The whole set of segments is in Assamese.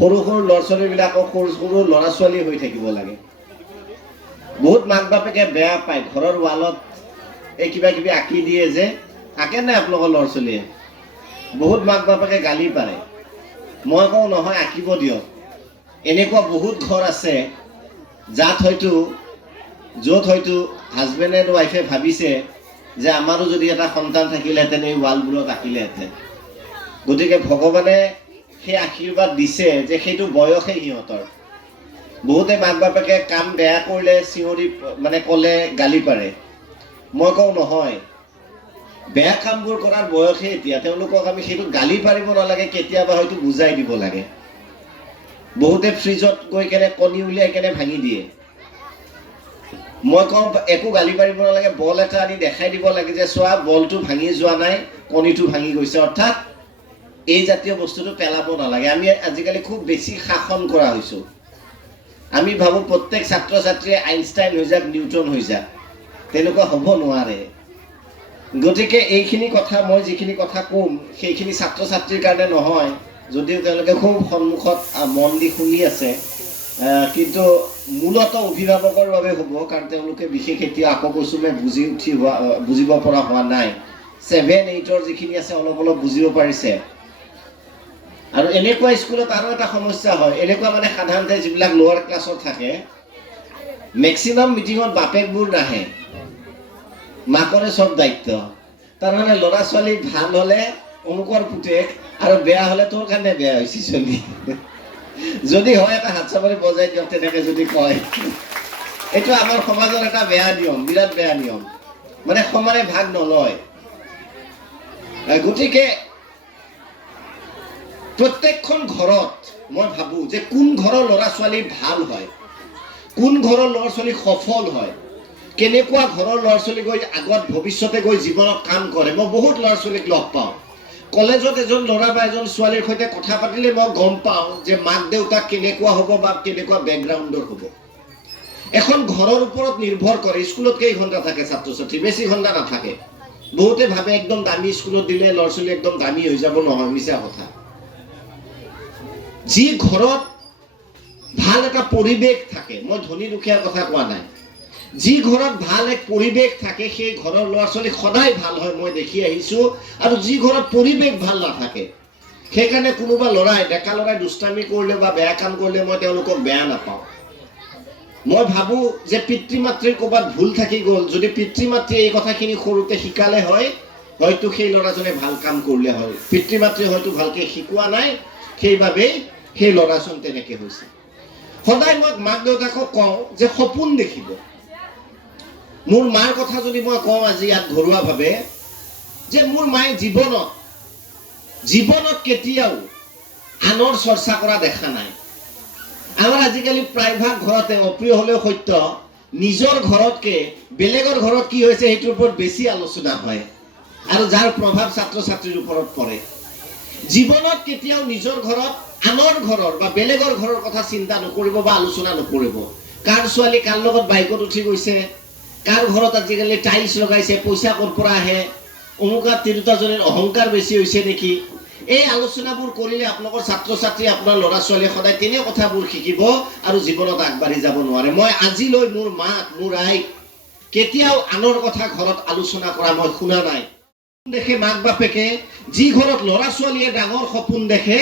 সৰু সৰু ল'ৰা ছোৱালীবিলাকক সৰু সৰু ল'ৰা ছোৱালী হৈ থাকিব লাগে। বহুত মাক বাপেকে বেয়া পায়, ঘৰৰ ৱালত এই কিবা কিবি আঁকি দিয়ে যে, আঁকে নাই আপোনালোকৰ ল'ৰা ছোৱালীয়ে? বহুত মাক বাপেকে গালি পাৰে। মই কওঁ নহয়, আঁকিব দিয়ক। এনেকুৱা বহুত ঘৰ আছে য'ত হয়তো হাজবেণ্ড এণ্ড ৱাইফে ভাবিছে যে আমাৰো যদি এটা সন্তান থাকিলেহেঁতেন এই ৱালবোৰত আঁকিলেহেঁতেন। গতিকে ভগৱানে সেই আশীৰ্বাদ দিছে যে সেইটো বয়সেই সিহঁতৰ। বহুতে মাক বাপেকে কাম বেয়া কৰিলে চিঞৰি ক'লে গালি পাৰে। মই কওঁ নহয়, বেয়া কামবোৰ কৰাৰ বয়সেই এতিয়া। তেওঁলোকক আমি সেইটো গালি পাৰিব নালাগে, কেতিয়াবা হয়তো বুজাই দিব লাগে। বহুতে ফ্ৰিজত গৈ কেনে কণী উলিয়াই কেনে ভাঙি দিয়ে। মই কওঁ একো গালি পাৰিব নালাগে, বল এটা আনি দেখাই দিব লাগে যে চোৱা বলটো ভাঙি যোৱা নাই, কণীটো ভাঙি গৈছে। অৰ্থাৎ এই জাতীয় বস্তুটো পেলাব নালাগে। আমি আজিকালি খুব বেছি শাসন কৰা হৈছোঁ। আমি ভাবোঁ প্ৰত্যেক ছাত্ৰ ছাত্ৰীয়ে আইনষ্টাইন হৈ যাক, নিউটন হৈ যাক। তেনেকুৱা হ'ব নোৱাৰে। গতিকে এইখিনি কথা, মই যিখিনি কথা ক'ম সেইখিনি ছাত্ৰ ছাত্ৰীৰ কাৰণে নহয়, যদিও তেওঁলোকে খুব সন্মুখত মন দি শুনি আছে, কিন্তু মূলত অভিভাৱকৰ বাবে হ'ব। কাৰণ তেওঁলোকে বিশেষ এতিয়া আকৌ কৈছোঁ বুজিব পৰা হোৱা নাই। 7, 8 যিখিনি আছে অলপ অলপ বুজিব পাৰিছে। আৰু এনেকুৱা স্কুলত আৰু এটা সমস্যা হয়, এনেকুৱা সাধাৰণতে যিবিলাক লোৱাৰ ক্লাছত থাকে, মেক্সিমাম মিটিঙত বাপেকবোৰ নাহে, মাকৰে চব দায়িত্ব। তাৰমানে ল'ৰা ছোৱালী ভাল হ'লে অমুকৰ পুতেক, আৰু বেয়া হ'লে তোৰ কাৰণে বেয়া হৈছে চলি। যদি হয় এটা হাত চাপৰি বজাই দিয়ক, তেনেকে যদি কয়। এইটো আমাৰ সমাজৰ এটা বেয়া নিয়ম, বিৰাট বেয়া নিয়ম। সমানে ভাগ নলয়। গতিকে প্ৰত্যেকখন ঘৰত মই ভাবোঁ যে কোন ঘৰৰ ল'ৰা ছোৱালী ভাল হয়, কোন ঘৰৰ ল'ৰা ছোৱালী সফল হয়, কেনেকুৱা ঘৰৰ ল'ৰা ছোৱালী গৈ আগত ভৱিষ্যতে গৈ জীৱনত কাম কৰে। মই বহুত ল'ৰা ছোৱালীক লগ পাওঁ। কলেজত এজন ল'ৰা বা এজন ছোৱালীৰ সৈতে কথা পাতিলে মই গম পাওঁ যে মাক দেউতাক কেনেকুৱা হ'ব বা কেনেকুৱা বেকগ্ৰাউণ্ডৰ হ'ব। এখন ঘৰৰ ওপৰত নিৰ্ভৰ কৰে। স্কুলত কেই ঘণ্টা থাকে ছাত্ৰ ছাত্ৰী? বেছি ঘণ্টা নাথাকে। বহুতে ভাবে একদম দামী স্কুলত দিলে ল'ৰা ছোৱালী একদম দামী হৈ যাব। নহয়, মিছা কথা। যি ঘৰত ভাল এটা পৰিৱেশ থাকে, মই ধনী দুখীয়াৰ কথা কোৱা নাই, যি ঘৰত ভাল এক পৰিৱেশ থাকে সেই ঘৰৰ ল'ৰা ছোৱালী সদায় ভাল হয়, মই দেখি আহিছোঁ। আৰু যি ঘৰত পৰিৱেশ ভাল নাথাকে, সেইকাৰণে কোনোবা ডেকা ল'ৰাই দুষ্টামি কৰিলে বা বেয়া কাম কৰিলে মই তেওঁলোকক বেয়া নাপাওঁ। মই ভাবোঁ যে পিতৃ মাতৃৰ ক'ৰবাত ভুল থাকি গ'ল। যদি পিতৃ মাতৃয়ে এই কথাখিনি সৰুতে শিকালে হয়, হয়তো সেই ল'ৰাজনে ভাল কাম কৰিলে হয়। পিতৃ মাতৃয়ে হয়তো ভালকৈ শিকোৱা নাই, সেইবাবেই সেই ল'ৰাজন তেনেকৈ হৈছে। সদায় মই মাক দেউতাকক কওঁ যে সপোন দেখিব। মোৰ মাৰ কথা যদি মই কওঁ আজি ইয়াত ঘৰুৱাভাৱে, যে মোৰ মায়ে জীৱনত কেতিয়াও আনৰ চৰ্চা কৰা দেখা নাই। আমাৰ আজিকালি প্ৰায়ভাগ ঘৰতে, অপ্ৰিয় হ'লেও সত্য, নিজৰ ঘৰতকে বেলেগৰ ঘৰত কি হৈছে সেইটোৰ ওপৰত বেছি আলোচনা হয়, আৰু যাৰ প্ৰভাৱ ছাত্ৰ ছাত্ৰীৰ ওপৰত পৰে। জীৱনত কেতিয়াও নিজৰ ঘৰত আনৰ ঘৰৰ বা বেলেগৰ ঘৰৰ কথা চিন্তা নকৰিব বা আলোচনা নকৰিব। কাৰ ছোৱালী কাৰ লগত বাইকত উঠি গৈছে, কাৰ ঘৰত আজিকালি টাইলছ লগাইছে, পইচা ক'ৰ পৰা আহে, অমুকা তিৰোতাজনীৰ অহংকাৰ বেছি হৈছে নেকি। এই আলোচনাবোৰ কৰিলে আপোনালোকৰ ছাত্ৰ ছাত্ৰী, আপোনাৰ ল'ৰা ছোৱালীয়ে সদায় তেনে কথাবোৰ শিকিব আৰু জীৱনত আগবাঢ়ি যাব নোৱাৰে। মই আজিলৈ মোৰ মাক, মোৰ আইক কেতিয়াও আনৰ কথা ঘৰত আলোচনা কৰা মই শুনা নাই। দেখে মাক বাপেকে, যি ঘৰত ল'ৰা ছোৱালীয়ে ডাঙৰ সপোন দেখে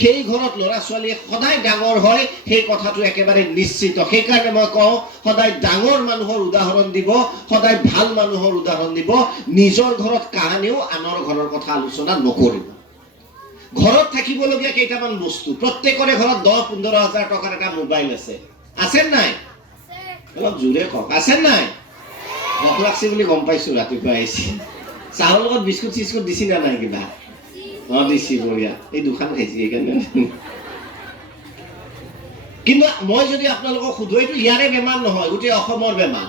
সেই ঘৰত ল'ৰা ছোৱালীয়ে সদায় ডাঙৰ হয়, সেই কথাটো একেবাৰে নিশ্চিত। সেইকাৰণে মই কওঁ, সদায় ডাঙৰ মানুহৰ উদাহৰণ দিব, সদায় ভাল মানুহৰ উদাহৰণ দিব। নিজৰ ঘৰত কাহানিও আনৰ ঘৰৰ কথা আলোচনা নকৰিব। ঘৰত থাকিবলগীয়া কেইটামান বস্তু, প্ৰত্যেকৰে ঘৰত 10-15 হাজাৰ টকাৰ এটা মোবাইল আছে। আছে নাই? অলপ জোৰে কওক, আছে নাই? ভোক লাগছে বুলি গম পাইছোঁ, ৰাতিপুৱা আহিছে। চাহৰ লগত বিস্কুট চিস্কুট দিছি না নাই কিবা? দিছি, বঢ়িয়া। এই দুখান খাইছি সেইকাৰণে। কিন্তু মই যদি আপোনালোকক সুধো, এইটো ইয়াৰে বেমাৰ নহয়, গোটেই অসমৰ বেমাৰ।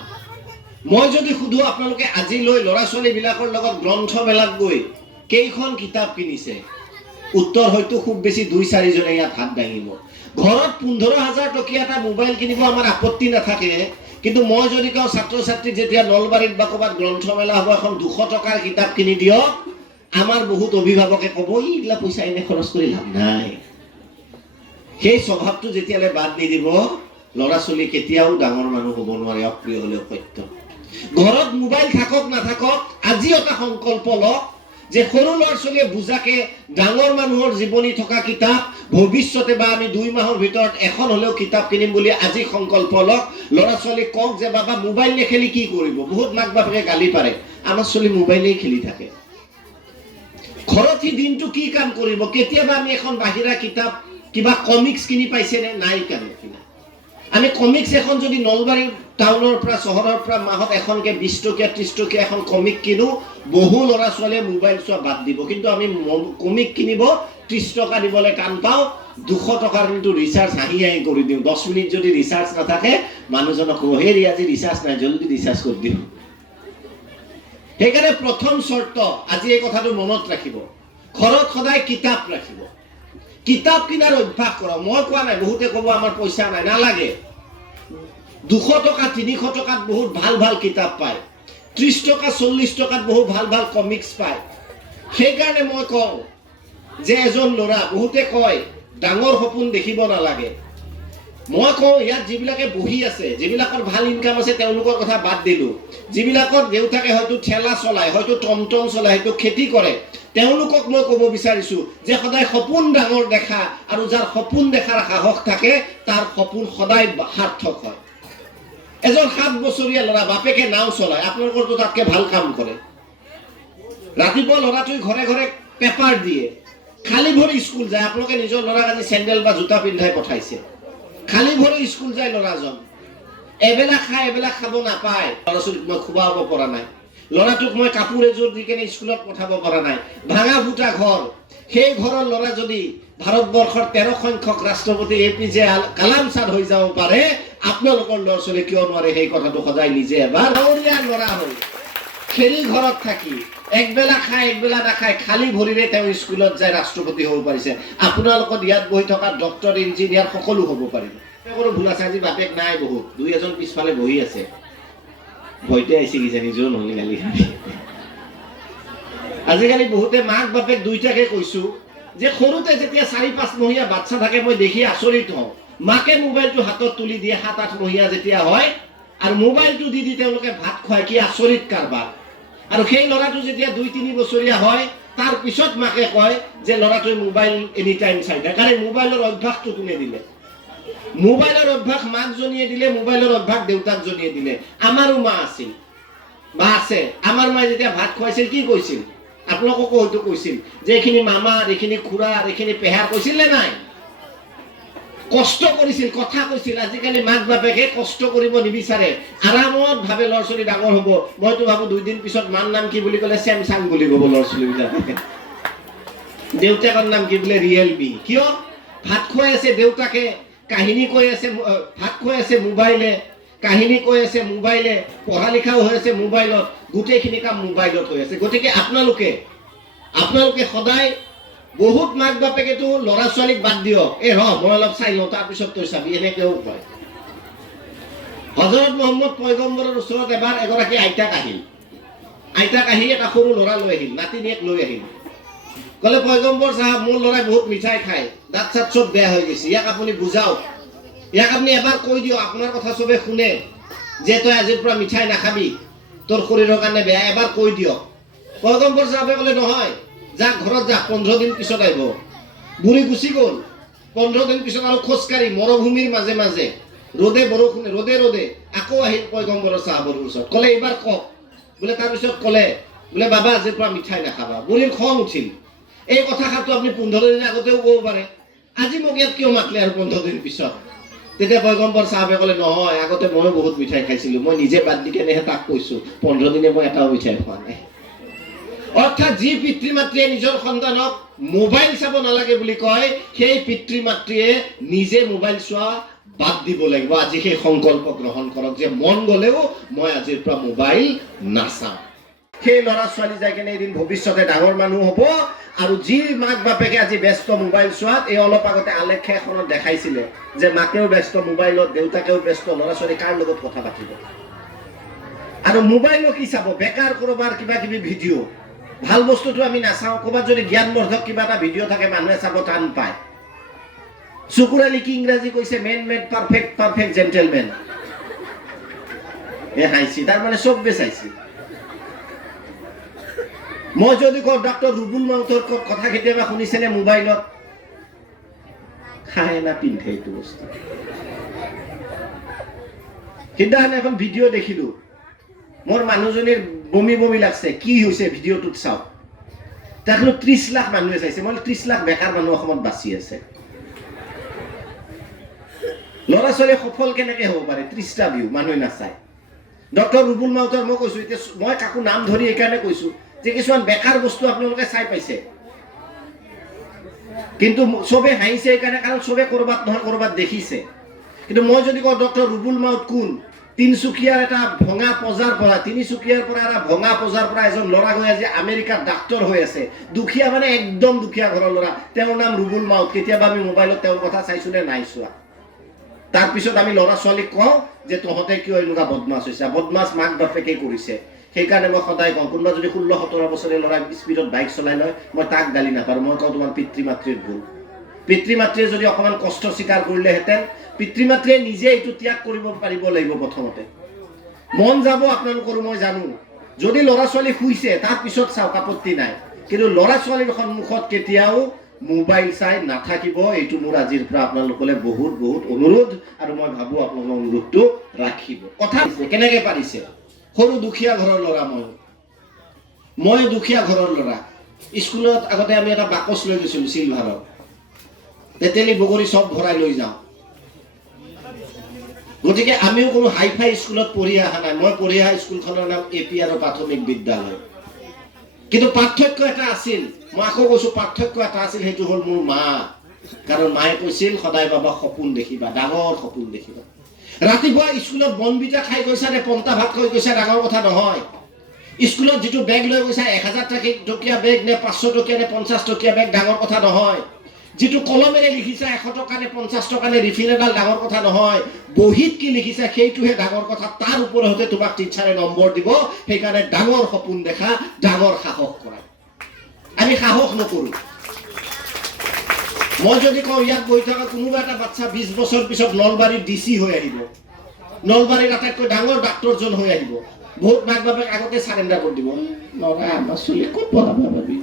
মই যদি সুধো আপোনালোকে আজিলৈ ল'ৰা ছোৱালীবিলাকৰ লগত গ্ৰন্থমেলাত গৈ কেইখন কিতাপ কিনিছে, উত্তৰ হয়তো খুব বেছি 2-4 জনে ইয়াত হাত দাঙিব। ঘৰত 15,000 টকীয়া এটা মোবাইল কিনিব আমাৰ আপত্তি নাথাকে, কিন্তু মই যদি কওঁ ছাত্ৰ ছাত্ৰীক যেতিয়া নলবাৰীত বা ক'ৰবাত গ্ৰন্থমেলা হ'ব, এখন 200 টকাৰ কিতাপ কিনি দিয়ক, আমাৰ বহুত অভিভাৱকে ক'ব এইগিলা পইচা এনে খৰচ কৰি লাভ নাই। সেই স্বভাৱটো যেতিয়ালৈ বাদ নিদিব ল'ৰা ছোৱালী কেতিয়াও ডাঙৰ মানুহ হ'ব নোৱাৰে, অপ্ৰিয় হ'লেও সত্য। ঘৰত মোবাইল থাকক নাথাকক, আজি এটা সংকল্প লওক যে সৰু ল'ৰা ছোৱালীয়ে বুজাকে ডাঙৰ মানুহৰ জীৱনী থকা কিতাপ ভৱিষ্যতে বা আমি 2 মাহৰ ভিতৰত এখন হ'লেও কিতাপ কিনিম বুলি আজি সংকল্প লওক। ল'ৰা ছোৱালীক কওক যে বাবা মোবাইল নেখেলি কি কৰিব। বহুত মাক বাপেকে গালি পাৰে, আমাৰ ছোৱালী মোবাইলেই খেলি থাকে। ঘৰত সি দিনটো কি কাম কৰিব? কেতিয়াবা আমি এখন বাহিৰা কিতাপ কিবা কমিক্স কিনি পাইছেনে? নাই কিনা। আমি কমিক্স এখন যদি নলবাৰী টাউনৰ পৰা চহৰৰ পৰা মাহত এখনকে 20 টকীয়া 30 টকীয়া এখন কমিক কিনো, বহু ল'ৰা ছোৱালীয়ে মোবাইল চোৱা বাদ দিব। কিন্তু আমি কমিক কিনিব 30 টকা দিবলৈ টান পাওঁ, 200 টকাৰ কিন্তু ৰিচাৰ্জ হাঁহি কৰি দিওঁ। 10 মিনিট যদি ৰিচাৰ্জ নাথাকে মানুহজনক কওঁ, হেৰি আজি ৰিচাৰ্জ নাই, জলদি ৰিচাৰ্জ কৰি দিওঁ। সেইকাৰণে প্ৰথম চৰ্ত, আজি এই কথাটো মনত ৰাখিব, ঘৰত সদায় কিতাপ ৰাখিব। কিতাপ কিনাৰ অভ্যাস কৰক। মই কোৱা নাই, বহুতে ক'ব আমাৰ পইচা নাই, নালাগে। 200 টকা 300 টকাত বহুত ভাল ভাল কিতাপ পায়, 30 টকা 40 টকাত বহুত ভাল ভাল কমিক্স পায়। সেইকাৰণে মই কওঁ যে এজন ল'ৰা, বহুতে কয় ডাঙৰ সপোন দেখিব নালাগে। মই কওঁ ইয়াত যিবিলাকে বহি আছে, যিবিলাকৰ ভাল ইনকাম আছে, তেওঁলোকৰ কথা বাদ দিলো। যিবিলাকৰ দেউতাকে হয়তো ঠেলা চলায়, হয়তো টমটম চলায়, হয়তো খেতি কৰে, তেওঁলোকক মই ক'ব বিচাৰিছো যে সদায় সপোন ডাঙৰ দেখা, আৰু যাৰ সপোন দেখাৰ সাহস থাকে তাৰ সপোন সদায় সাৰ্থক হয়। এজন 7 বছৰীয়া ল'ৰা, বাপেকে নাও চলায়, আপোনালোকৰতো তাতকে ভাল কাম কৰে। ৰাতিপুৱা ল'ৰাটোৱে ঘৰে ঘৰে পেপাৰ দিয়ে, খালী ভৰি স্কুল যায়। আপোনালোকে নিজৰ ল'ৰাক আজি চেণ্ডেল বা জোতা পিন্ধাই পঠাইছে, খালী ভৰি স্কুল যায় ল'ৰাজন। এবেলা খাই এবেলা খাব নাপায়। ল'ৰা ছোৱালীক মই খুৱাব পৰা নাই, ল'ৰাটোক মই কাপোৰ এযোৰ দি কেনে স্কুলত পঠাব পৰা নাই। ভাঙা ফুটা ঘৰ, সেই ঘৰৰ ল'ৰা যদি ভাৰতবৰ্ষৰ 13 সংখ্যক ৰাষ্ট্ৰপতি APJ কালাম ছাৰ হৈ যাব পাৰে, আপোনালোকৰ ল'ৰা ছোৱালী কিয় নোৱাৰে? সেই কথাটো সদায় নিজে এবাৰ গাঁৱলীয়া ল'ৰা হৈ খেলি ঘৰত থাকি একবেলা খাই একবেলা নাখায়, খালী ভৰিৰে তেওঁ স্কুলত যায় ৰাষ্ট্ৰপতি হ'ব পাৰিছে। আপোনালোকৰ ইয়াত বহি থকা ডক্টৰ ইঞ্জিনিয়াৰ সকলো হ'ব পাৰিব। ভুল আছে, আজি বাপেক নাই, বহুত 2-এজন পিছফালে বহি আছে, ভয়তে আহিছে কিজানি, নিজেও নহলে গালি। আজিকালি বহুতে মাক বাপেক দুইটাকে কৈছো যে সৰুতে যেতিয়া 4-5 মহীয়া বাচ্চা থাকে, মই দেখি আচৰিত হওঁ। মাকে মোবাইলটো হাতত তুলি দিয়ে 7-8 মহীয়া যেতিয়া হয়, আৰু মোবাইলটো দি তেওঁলোকে ভাত খুৱায়। কি আচৰিত কাৰবাৰ। আৰু সেই ল'ৰাটো যেতিয়া 2-3 বছৰীয়া হয়, তাৰ পিছত মাকে কয় যে ল'ৰাটোৱে মোবাইল এনি টাইম চাই থাকে। কাৰণ মোবাইলৰ অভ্যাসটো কোনে দিলে? মোবাইলৰ অভ্যাস মাকজনীয়ে দিলে, মোবাইলৰ অভ্যাস দেউতাকজনীয়ে দিলে। আমাৰো মা আছিল, মা আছে। আমাৰ মায়ে যেতিয়া ভাত খুৱাইছিল কি কৈছিল? আপোনালোককো হয়তো কৈছিল যে এইখিনি মামাৰ, এইখিনি খুৰাৰ, এইখিনি পেহাৰ, কৈছিল নে নাই? কষ্ট কৰিছিল, কথা কৈছিল। আজিকালি মাক বাপেকে কষ্ট কৰিব নিবিচাৰে, আৰামত ভাবে ল'ৰা ছোৱালী ডাঙৰ হ'ব। মইতো ভাবো 2 দিন পিছত মাৰ নাম কি বুলি ক'লে চেমচাং বুলি ক'ব ল'ৰা ছোৱালীবিলাকে। দেউতাকৰ নাম কি বোলে ৰিয়েলমি। কিয়? ভাত খুৱাই আছে দেউতাকে, কাহিনী কৈ আছে, ভাত খুৱাই আছে মোবাইলে, কাহিনী কৈ আছে মোবাইলে, পঢ়া লিখাও হৈ আছে মোবাইলত, গোটেইখিনি কাম মোবাইলত হৈ আছে। গতিকে আপোনালোকে সদায়, বহুত মাক বাপেকেতো ল'ৰা ছোৱালীক বাদ দিয়ক, মই অলপ চাই লওঁ তাৰপিছত তই চাবি, এনেকেও কয়। হজৰত মহম্মদ পয়গম্বৰৰ ওচৰত এবাৰ এগৰাকী আইতাক আহিল। আইতাক আহি এটা সৰু ল'ৰা লৈ আহিল, নাতিনীয়েক লৈ আহিল। ক'লে পয়গম্বৰ চাহাব, মোৰ ল'ৰাই বহুত মিঠাই খায়, দাঁত চাত চব বেয়া হৈ গৈছে, ইয়াক আপুনি বুজাওক, ইয়াক আপুনি এবাৰ কৈ দিয়ক, আপোনাৰ কথা চবে শুনে যে তই আজিৰ পৰা মিঠাই নাখাবি, তোৰ শৰীৰৰ কাৰণে বেয়া, এবাৰ কৈ দিয়ক। পয়গম্বৰ চাহাবে ক'লে নহয়, যা ঘৰত যা, 15 দিন পিছত আহিব। বুঢ়ী গুচি গ'ল। 15 দিন পিছত আৰু খোজকাঢ়ি মৰুভূমিৰ মাজে মাজে, ৰ'দে বৰষুণে, ৰ'দে আকৌ আহিল পয়গম্বৰৰ চাহাবৰ ওচৰত। ক'লে এইবাৰ কওক। বোলে তাৰপিছত ক'লে, বোলে বাবা আজিৰ পৰা মিঠাই নাখাবা। বুঢ়ীৰ খং উঠিল, এই কথাষাৰটো আপুনি 15 দিন আগতেও ক'ব পাৰে, আজি মোক ইয়াত কিয় মাতিলে আৰু 15 দিন পিছত? তেতিয়া পয়গম্বৰ চাহাবে ক'লে, নহয়, আগতে ময়ো বহুত মিঠাই খাইছিলো, মই নিজে বাদ দি কেনেহে তাক কৈছো, 15 দিনে মই এটাও মিঠাই খোৱা নাই। অৰ্থাৎ যি পিতৃ মাতৃয়ে নিজৰ সন্তানক মোবাইল চাব নালাগে বুলি কয়, সেই পিতৃ মাতৃয়ে নিজে মোবাইল চোৱা বাদ দিব লাগিব। আজি সেই সংকল্প গ্ৰহণ কৰক যে মন গ'লেও মই আজিৰ পৰা মোবাইল নাচাম। সেই ল'ৰা ছোৱালী যাই কেনে এদিন ভৱিষ্যতে ডাঙৰ মানুহ হ'ব। আৰু যি মাক বাপেকে আজি ব্যস্ত মোবাইল চোৱাত, এই অলপ আগতে আলেখ্যা এখনত দেখাইছিলে যে মাকেও ব্যস্ত মোবাইলত, দেউতাকেও ব্যস্ত, ল'ৰা ছোৱালী কাৰ লগত কথা পাতিব? আৰু মোবাইলো কি চাব? বেকাৰ কৰবাৰ কিবা কিবি ভিডিঅ'। ভাল বস্তুটো আমি নাচাওঁ। ক'ৰবাত যদি জ্ঞানবৰ্ধক কিবা এটা ভিডিঅ' থাকে, মানুহে চাব টান পায়। চকুৰ আলি কি ইংৰাজী কৈছে? Man made perfect perfect gentleman. হাঁহিছি, তাৰমানে চবে চাইছি। মই যদি কওঁ ডক্টৰ ৰুবুল মাউতৰ কথা কেতিয়াবা শুনিছেনে মোবাইলত? খায় না পিন্ধে এইটো বস্তু। সিদিনাখন এখন ভিডিঅ' দেখিলো, মোৰ মানুহজনীৰ বমি বমি লাগছে। কি হৈছে ভিডিঅ'টোত চাওক। তাক 30 লাখ মানুহে চাইছে। মই 30 লাখ বেকাৰ মানুহ অসমত বাচি আছে। ল'ৰা ছোৱালী সফল কেনেকে হ'ব পাৰে? 30টা ভিউ মানুহে নাচায়। ডক্টৰ ৰুবুল মাউতৰ মই কৈছো, এতিয়া মই কাকো নাম ধৰি এইকাৰণে কৈছো যে কিছুমান বেকাৰ বস্তু আপোনালোকে চাই পাইছে, কিন্তু চবে হাঁহিছে এইকাৰণে কাৰণ চবে কৰবাত নহয় কৰবাত দেখিছে। কিন্তু মই যদি কওঁ ডক্টৰ ৰুবুল মাউত কোন, তিনচুকীয়াৰ এটা ভঙা পজাৰ পৰা, তিনিচুকীয়াৰ পৰা এটা ভঙা পজাৰ পৰা এজন ল'ৰা গৈ আজি আমেৰিকাত ডাক্তৰ হৈ আছে। দুখীয়া মানে একদম দুখীয়া ঘৰৰ ল'ৰা, তেওঁৰ নাম ৰুবুল মাউত। কেতিয়াবা আমি মোবাইলত তেওঁৰ কথা চাইছো নে নাই চোৱা? তাৰপিছত আমি ল'ৰা ছোৱালীক কওঁ যে তহঁতে কিয় এনেকুৱা বদমাছ হৈছে? বদমাছ মাক বাপেকে কৰিছে। সেইকাৰণে মই সদায় কওঁ, কোনোবা যদি 16-17 বছৰীয়া ল'ৰা স্পীডত বাইক চলাই লয়, মই তাক গালি নাপাৰোঁ। মই কওঁ তোমাৰ পিতৃ মাতৃৰ ভুল। পিতৃ মাতৃয়ে যদি অকণমান কষ্ট স্বীকাৰ কৰিলেহেঁতেন, পিতৃ মাতৃয়ে নিজে এইটো ত্যাগ কৰিব পাৰিব লাগিব। প্ৰথমতে মন যাব আপোনালোকৰো, মই জানো। যদি ল'ৰা ছোৱালী শুইছে তাৰপিছত চাওক, আপত্তি নাই। কিন্তু ল'ৰা ছোৱালীৰ সন্মুখত কেতিয়াও মোবাইল চাই নাথাকিব। এইটো মোৰ আজিৰ পৰা আপোনালোকলৈ বহুত বহুত অনুৰোধ, আৰু মই ভাবো আপোনালোকৰ অনুৰোধটো ৰাখিব। কথা কেনেকে পাৰিছে? সৰু দুখীয়া ঘৰৰ ল'ৰা। মই দুখীয়া ঘৰৰ ল'ৰা। স্কুলত আগতে আমি এটা বাকচ লৈ গৈছিলো চিলভাৰৰ, তেতেলী বগৰী চব ভৰাই লৈ যাওঁ। গতিকে আমিও কোনো হাই ফাই স্কুলত পঢ়ি অহা নাই। মই পঢ়ি অহা স্কুলখনৰ নাম APR প্ৰাথমিক বিদ্যালয়। কিন্তু পাৰ্থক্য এটা আছিল, মই আকৌ কৈছো পাৰ্থক্য এটা আছিল, সেইটো হ'ল মোৰ মা। কাৰণ মায়ে কৈছিল সদায় বাবা সপোন দেখিবা, ডাঙৰ সপোন দেখিবা। ৰাতিপুৱা স্কুলত বনবিটা খাই গৈছা নে পন্তা ভাত খাই গৈছা ডাঙৰ কথা নহয়। স্কুলত যিটো বেগ লৈ গৈছা 1000 টকীয়া বেগ নে 500 টকীয়া নে 50 টকীয়া বেগ ডাঙৰ কথা নহয়। যিটো কলমেৰে লিখিছা 100 টকা নে 50 টকা নে ৰিফিল এডাল ডাঙৰ কথা নহয়। বহীত কি লিখিছা সেইটোহে ডাঙৰ কথা। তাৰ ওপৰতে তোমাক টিচাৰে নম্বৰ দিব। সেইকাৰণে ডাঙৰ সপোন দেখা, ডাঙৰ সাহস কৰা। আমি সাহস নকৰো। মই যদি কওঁ ইয়াত বহি থকা কোনোবা এটা বাচ্চা 20 বছৰ পিছত নলবাৰীৰ DC হৈ আহিব, নলবাৰীৰ আটাইতকৈ ডাঙৰ ডাক্তৰজন হৈ আহিব, বহুত মাক বাপেক আগতে চাৰেণ্ডাৰ কৰি দিব। নৰা আমাৰ চলি ক'ত পঢ়াবা ভাবি।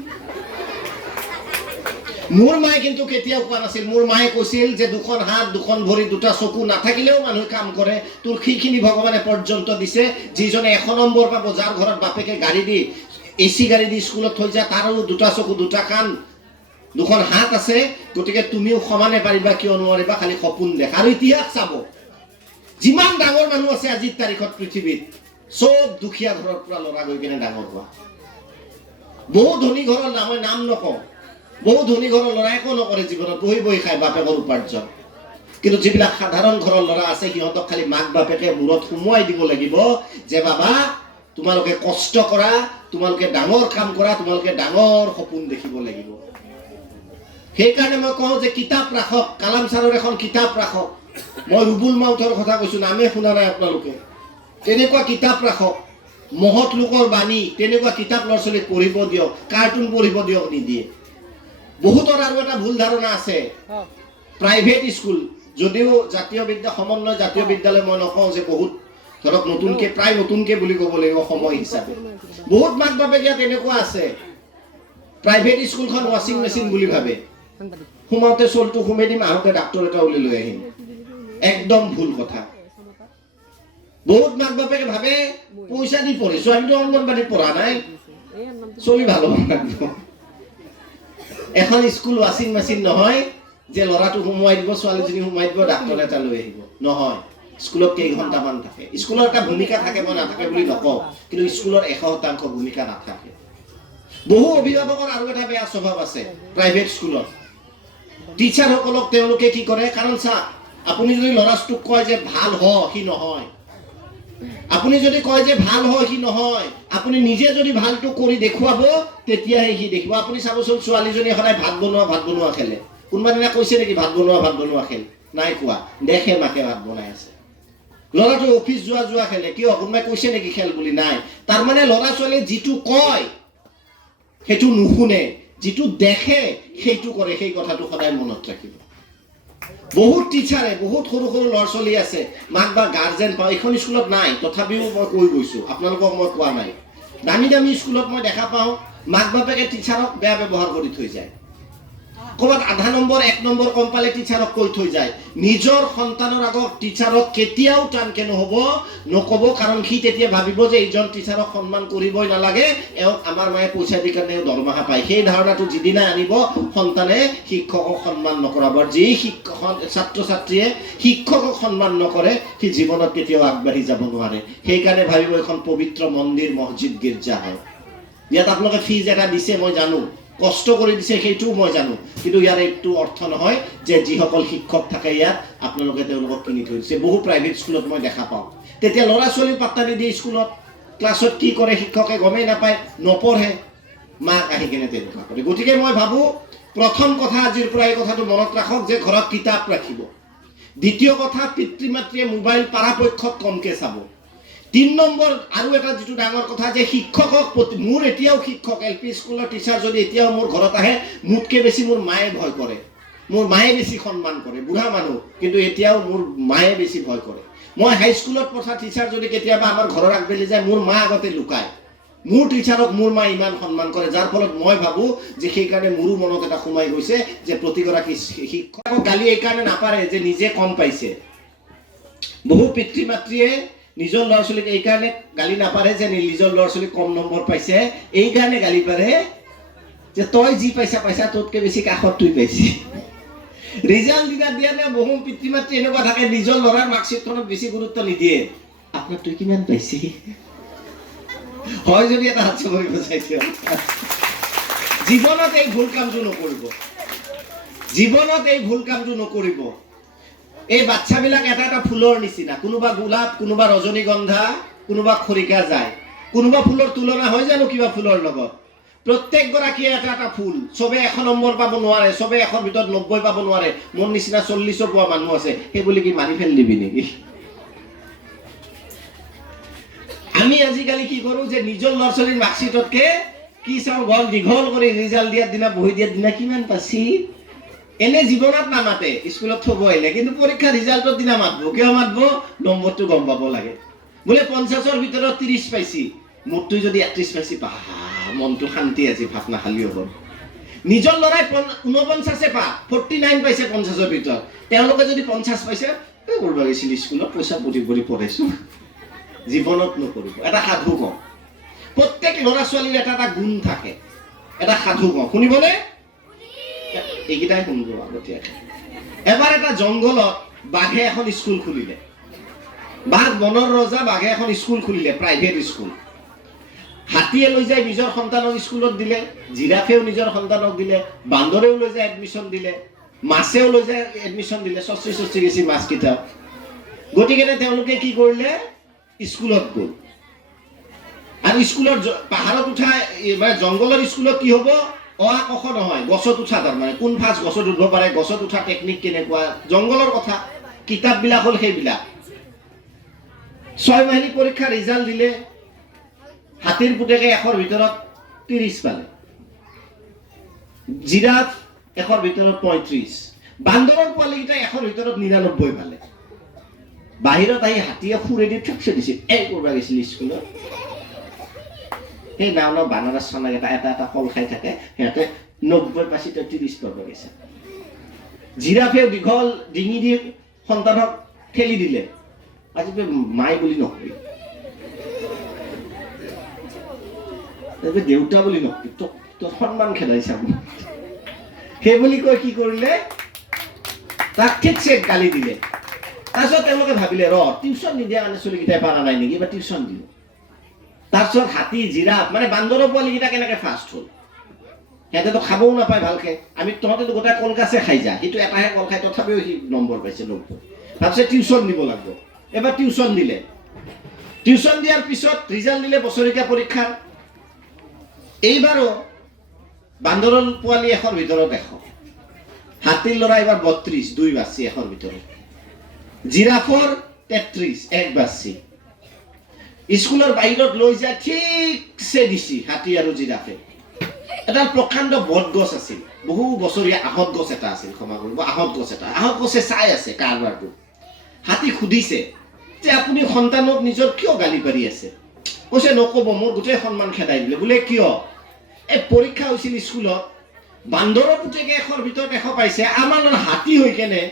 মোৰ মায়ে কিন্তু কেতিয়াও কোৱা নাছিল। মোৰ মায়ে কৈছিল যে দুখন হাত, দুখন ভৰি, দুটা চকু নাথাকিলেও মানুহে কাম কৰে। তোৰ সেইখিনি ভগৱানে পৰ্যন্ত দিছে। যিজনে 1 নম্বৰ পাব, যাৰ ঘৰত বাপেকে গাড়ী দি AC গাড়ী দি স্কুলত থৈ যায়, তাৰো দুটা চকু, দুটা কাণ, দুখন হাত আছে। গতিকে তুমিও সমানে পাৰিবা, কিয় নোৱাৰিবা? খালি সপোন দেখা। আৰু ইতিহাস চাব, যিমান ডাঙৰ মানুহ আছে আজিৰ তাৰিখত পৃথিৱীত, চব দুখীয়া ঘৰৰ পৰা ল'ৰা গৈ কিনে ডাঙৰ হোৱা। বহু ধনী ঘৰৰ মই নাম নকওঁ, বহু ধনী ঘৰৰ ল'ৰা একো নকৰে জীৱনত, বহি বহি খায় বাপেকৰ উপাৰ্জন। কিন্তু যিবিলাক সাধাৰণ ঘৰৰ ল'ৰা আছে, সিহঁতক খালি মাক বাপেকে মূৰত সুমুৱাই দিব লাগিব যে বাবা তোমালোকে কষ্ট কৰা, তোমালোকে ডাঙৰ কাম কৰা, তোমালোকে ডাঙৰ সপোন দেখিব লাগিব। সেইকাৰণে মই কওঁ যে কিতাপ ৰাখক, কালাম ছাৰৰ এখন কিতাপ ৰাখক। মই ৰুবুল মাউতৰ কথা কৈছো, নামে শুনা নাই আপোনালোকে। তেনেকুৱা কিতাপ ৰাখক, মহৎ লোকৰ বাণী, তেনেকুৱা কিতাপ ল'ৰা ছোৱালীক পঢ়িব দিয়ক। কাৰ্টুন পঢ়িব দিয়ক, নিদিয়ে। বহুতৰ আৰু এটা ভুল ধাৰণা আছে, প্ৰাইভেট স্কুল যদিও জাতীয় সমন্বয় জাতীয় বিদ্যালয় মই নকওঁ যে বহুত, ধৰক নতুনকে, প্ৰায় নতুনকে বুলি ক'ব লাগিব সময় হিচাপে। বহুত মাক বাপেক ইয়াত এনেকুৱা আছে, প্ৰাইভেট স্কুলখন ৱাশ্বিং মেচিন বুলি ভাবে। সোমাওতে চলটো সোমাই দিম, আহোঁতে ডাক্তৰ এটা উলি লৈ আহিম। একদম ভুল কথা। বহুত মাক বাপেকে ভাবে পইচা দি পঢ়িছো, আমিতো অংগনবাড়ীত পঢ়া নাই, চলি ভাল হ'ব লাগিব। এখন স্কুল ৱাশ্বিং মেচিন নহয় যে ল'ৰাটো সোমোৱাই দিব, ছোৱালীজনী সোমাই দিব, ডাক্তৰ এটা লৈ আহিব। নহয়, স্কুলত কেইঘণ্টামান থাকে। স্কুলৰ এটা ভূমিকা থাকে, মই নাথাকে বুলি নকওঁ, কিন্তু স্কুলৰ 100% ভূমিকা নাথাকে। বহু অভিভাৱকৰ আৰু এটা বেয়া স্বভাৱ আছে প্ৰাইভেট স্কুলত। টিচাৰসকলক তেওঁলোকে কি কৰে, কাৰণ চা, আপুনি যদি ল'ৰাটোক কয় যে ভাল হ, সি নহয়। আপুনি যদি কয় যে ভাল হয়, সি নহয়। আপুনি নিজে যদি ভালটো কৰি দেখুৱাব, তেতিয়াহে সি দেখিব। আপুনি চাবচোন, ছোৱালীজনীয়ে সদায় ভাত বনোৱা খেলে। কোনোবা দিনা কৈছে নেকি ভাত বনোৱা খেল? নাই কোৱা। দেখে মাকে ভাত বনাই আছে। ল'ৰাটো অফিচ যোৱা খেলে। কিয়? কোনোবাই কৈছে নেকি খেল বুলি? নাই। তাৰমানে ল'ৰা ছোৱালীয়ে যিটো কয় সেইটো নুশুনে, যিটো দেখে সেইটো কৰে। সেই কথাটো সদায় মনত ৰাখিব। বহুত টিচাৰে বহুত সৰু সৰু ল'ৰা ছোৱালী আছে মাক বা গাৰ্জেন পাওঁ এইখন স্কুলত নাই তথাপিও মই কৈ গৈছোঁ আপোনালোকক মই কোৱা নাই দামী দামী স্কুলত মই দেখা পাওঁ মাক বাপেকে টিচাৰক বেয়া ব্যৱহাৰ কৰি থৈ যায় ক'ৰবাত আধা নম্বৰ 1 নম্বৰ কম পালে টিচাৰক কৈ থৈ যায় নিজৰ সন্তানৰ আগত টিচাৰক কেতিয়াও টানকে নক'ব কাৰণ সি তেতিয়া ভাবিব যে এইজন টিচাৰক সন্মান কৰিবই নালাগে এওঁক আমাৰ মায়ে পইচা দি কাৰণে দৰমহা পায় সেই ধাৰণাটো যিদিনা আনিব সন্তানে শিক্ষকক সন্মান নকৰাব যি ছাত্ৰ ছাত্ৰীয়ে শিক্ষকক সন্মান নকৰে সি জীৱনত কেতিয়াও আগবাঢ়ি যাব নোৱাৰে সেইকাৰণে ভাবিব এখন পবিত্ৰ মন্দিৰ মছজিদ গীৰ্জা হয় ইয়াত আপোনালোকে ফিজ এটা দিছে মই জানো কষ্ট কৰি দিছে সেইটোও মই জানো কিন্তু ইয়াৰ এইটো অৰ্থ নহয় যে যিসকল শিক্ষক থাকে ইয়াত আপোনালোকে তেওঁলোকক কিনি থৈ দিছে বহু প্ৰাইভেট স্কুলত মই দেখা পাওঁ তেতিয়া ল'ৰা ছোৱালী পাত্তা নিদিয়ে স্কুলত ক্লাছত কি কৰে শিক্ষকে গমেই নাপায় নপঢ়ে মাক আহি কেনে তেনেকুৱা কৰে গতিকে মই ভাবোঁ প্ৰথম কথা আজিৰ পৰা এই কথাটো মনত ৰাখক যে ঘৰত কিতাপ ৰাখিব দ্বিতীয় কথা পিতৃ মাতৃয়ে মোবাইল পৰাপক্ষত কমকৈ চাব 3 নম্বৰ আৰু এটা যেটো ডাঙৰ কথা যে শিক্ষকক মোৰ এতিয়াও শিক্ষক এলপি স্কুলৰ টিচাৰ যদি এতিয়াও মোৰ ঘৰত আহে মুতকে বেছি মোৰ মায়ে ভয় কৰে মোৰ মায়ে বেছি সন্মান কৰে বুঢ়া মানুহ কিন্তু এতিয়াও মোৰ মায়ে বেছি ভয় কৰে মই হাই স্কুলত পঢ়া টিচাৰ যদি কেতিয়াবা আমাৰ ঘৰৰ আগবেলি যায় মোৰ মা আগতে লুকায় মোৰ টিচাৰক মোৰ মা ইমান সন্মান কৰে যাৰ ফলত মই ভাবো যে সেই কাৰণে মোৰো মনত এটা সোমাই গৈছে যে প্ৰতিগৰাকী শিক্ষকক গালি এই কাৰণে নাপাৰে যে নিজে কম পাইছে বহু পিতৃ মাতৃয়ে নিজৰ ল'ৰা ছোৱালীক এই কাৰণে গালি নাপাৰে যে নিজৰ ল'ৰা ছোৱালী কম নম্বৰ পাইছে এই কাৰণে গালি পাৰে যে তই যি পাইছা তোতকে বেছি কাষত তুই পাইছি ৰিজাল্ট দিয়া বহু পিতৃ মাতৃ এনেকুৱা থাকে নিজৰ ল'ৰাৰ মাৰ্কশ্বিটখনত বেছি গুৰুত্ব নিদিয়ে আপোনাৰ তুই কিমান পাইছি হয় যদি এটা হাত চাপৰি বজাইছে জীৱনত এই ভুল কামটো নকৰিব এই বাচ্চাবিলাক এটা এটা ফুলৰ নিচিনা কোনোবা গোলাপ কোনোবা ৰজনীগন্ধা কোনোবা খৰিকা যায় কোনোবা ফুলৰ তুলনা হয় জানো কিবা ফুলৰ লগত প্ৰত্যেক গৰাকীয়ে এটা এটা ফুল সবে 100 নম্বৰ পাব নোৱাৰে সবে 100 ভিতৰত 90 পাব নোৱাৰে মোৰ নিচিনা 40 পোৱা মানুহ আছে সেই বুলি কি মাৰি ফেল দিবি নেকি আমি আজিকালি কি কৰো যে নিজৰ ল'ৰা ছোৱালীৰ মাৰ্কশ্বিটতকে কি চাওঁ গল দীঘল কৰি ৰিজাল্ট দিয়াৰ দিনা বহি দিয়াৰ দিনা কিমান পাছি এনে জীৱনত নামাতে স্কুলত থব আহিলে কিন্তু পৰীক্ষা ৰিজাল্টৰ দিনা মাতব কিয় মাতব নম্বৰটো গম পাব লাগে বোলে 50ৰ ভিতৰত 30 পাইছি মোৰটো যদি 31 পাইছি মনটো শান্তি আজি ভাত নাখালি হ'ব নিজৰ ল'ৰাই 49 পা 49 পাইছে 50ৰ ভিতৰত তেওঁলোকে যদি 50 পাইছে কৰবা গৈছিল স্কুলত পইচা পৰি পঢ়াইছো জীৱনত নকৰিব এটা সাধু কওঁ প্ৰত্যেক ল'ৰা ছোৱালীৰ এটা এটা গুণ থাকে এটা সাধু কওঁ শুনিবনে এইকেইটাই শুনিব আগতীয়াকৈ এবাৰ এটা জংঘলত বাঘে এখন স্কুল খুলিলে বাঘ বনৰ ৰজা বাঘে এখন স্কুল খুলিলে প্ৰাইভেট স্কুল হাতীয়ে লৈ যায় নিজৰ সন্তানক স্কুলত দিলে জিৰাফেও নিজৰ সন্তানক দিলে বান্দৰেও লৈ যায় এডমিশ্যন দিলে মাছেও লৈ যায় এডমিশ্যন দিলে সস্তি গেছি মাছকেইটা গতিকে তেওঁলোকে কি কৰিলে স্কুলত গ'ল আৰু স্কুলত পাহাৰত উঠা মানে জংঘলৰ স্কুলত কি হ'ব অহা কখ নহয় গছত উঠা তাৰমানে কোন ফাৰ্ষ্ট গছত উঠিব পাৰে গছত উঠা টেকনিক কেনেকুৱা জংঘলৰ কথা কিতাপবিলাক হ'ল সেইবিলাক 6 মাহিলী পৰীক্ষা ৰিজাল্ট দিলে হাতীৰ পুতেকে 100ৰ ভিতৰত 30 পালে জিৰাফ 100ৰ ভিতৰত 35 বান্দৰৰ পোৱালীকেইটা 100ৰ ভিতৰত 99 পালে বাহিৰত আহি হাতীয়ে ফুৰেদি ঠেকছে দিছিল এই কৰবা গৈছিল স্কুলত সেই নাও বানাৰস চানা এটা এটা ফল খাই থাকে সিহঁতে 90 পাইছে 30 পাব গৈছে জিৰাফেও দীঘল ডিঙি দি সন্তানক ঠেলি দিলে আজি মাই বুলি নকবি দেউতা বুলি নকবি তোৰ সন্মান খেদাইছা সেই বুলি কৈ কি কৰিলে তাক ঠিকছে গালি দিলে তাৰপিছত তেওঁলোকে ভাবিলে টিউচন নিদিয়া কাৰণে চলিকেইটাই পাৰা নাই নেকি বা টিউচন দিলোঁ তাৰপিছত হাতী জিৰাফ মানে বান্দৰৰ পোৱালীকেইটা কেনেকৈ ফাৰ্ষ্ট হ'ল সিহঁতেতো খাবও নাপায় ভালকৈ আমি তহঁতেতো গোটেই কলগাছে খাই যায় সেইটো এটাহে কল খাই তথাপিও সি নম্বৰ পাইছে তাৰপিছত টিউচন দিব লাগিব এবাৰ টিউচন দিলে টিউচন দিয়াৰ পিছত ৰিজাল্ট দিলে বছৰেকীয়া পৰীক্ষাৰ এইবাৰো বান্দৰৰ পোৱালী 100ৰ ভিতৰত 100 হাতীৰ ল'ৰা এইবাৰ 32 2 বাছি 100ৰ ভিতৰত জিৰাফৰ 33 1 বাছি স্কুলৰ বাহিৰত লৈ যায় ঠিকছে দিছি হাতী আৰু জিৰাফে এটা প্ৰকাণ্ড বট গছ আছিল বহু বছৰীয়া আহঁত গছ এটা আছিল, ক্ষমা কৰিব, আহঁত গছ এটা। আহঁত গছে চাই আছে কাৰবাৰটো। হাতী সুধিছে যে আপুনি সন্তানক নিজৰ কিয় গালি পাৰি আছে? কৈছে নক'ব, মোৰ গোটেই সন্মান খেদাই দিলে। বোলে কিয়? এই পৰীক্ষা হৈছিল স্কুলত, বান্দৰৰ পুতেকে 100ৰ ভিতৰত 100 পাইছে, আমাৰ হাতী হৈ কেনে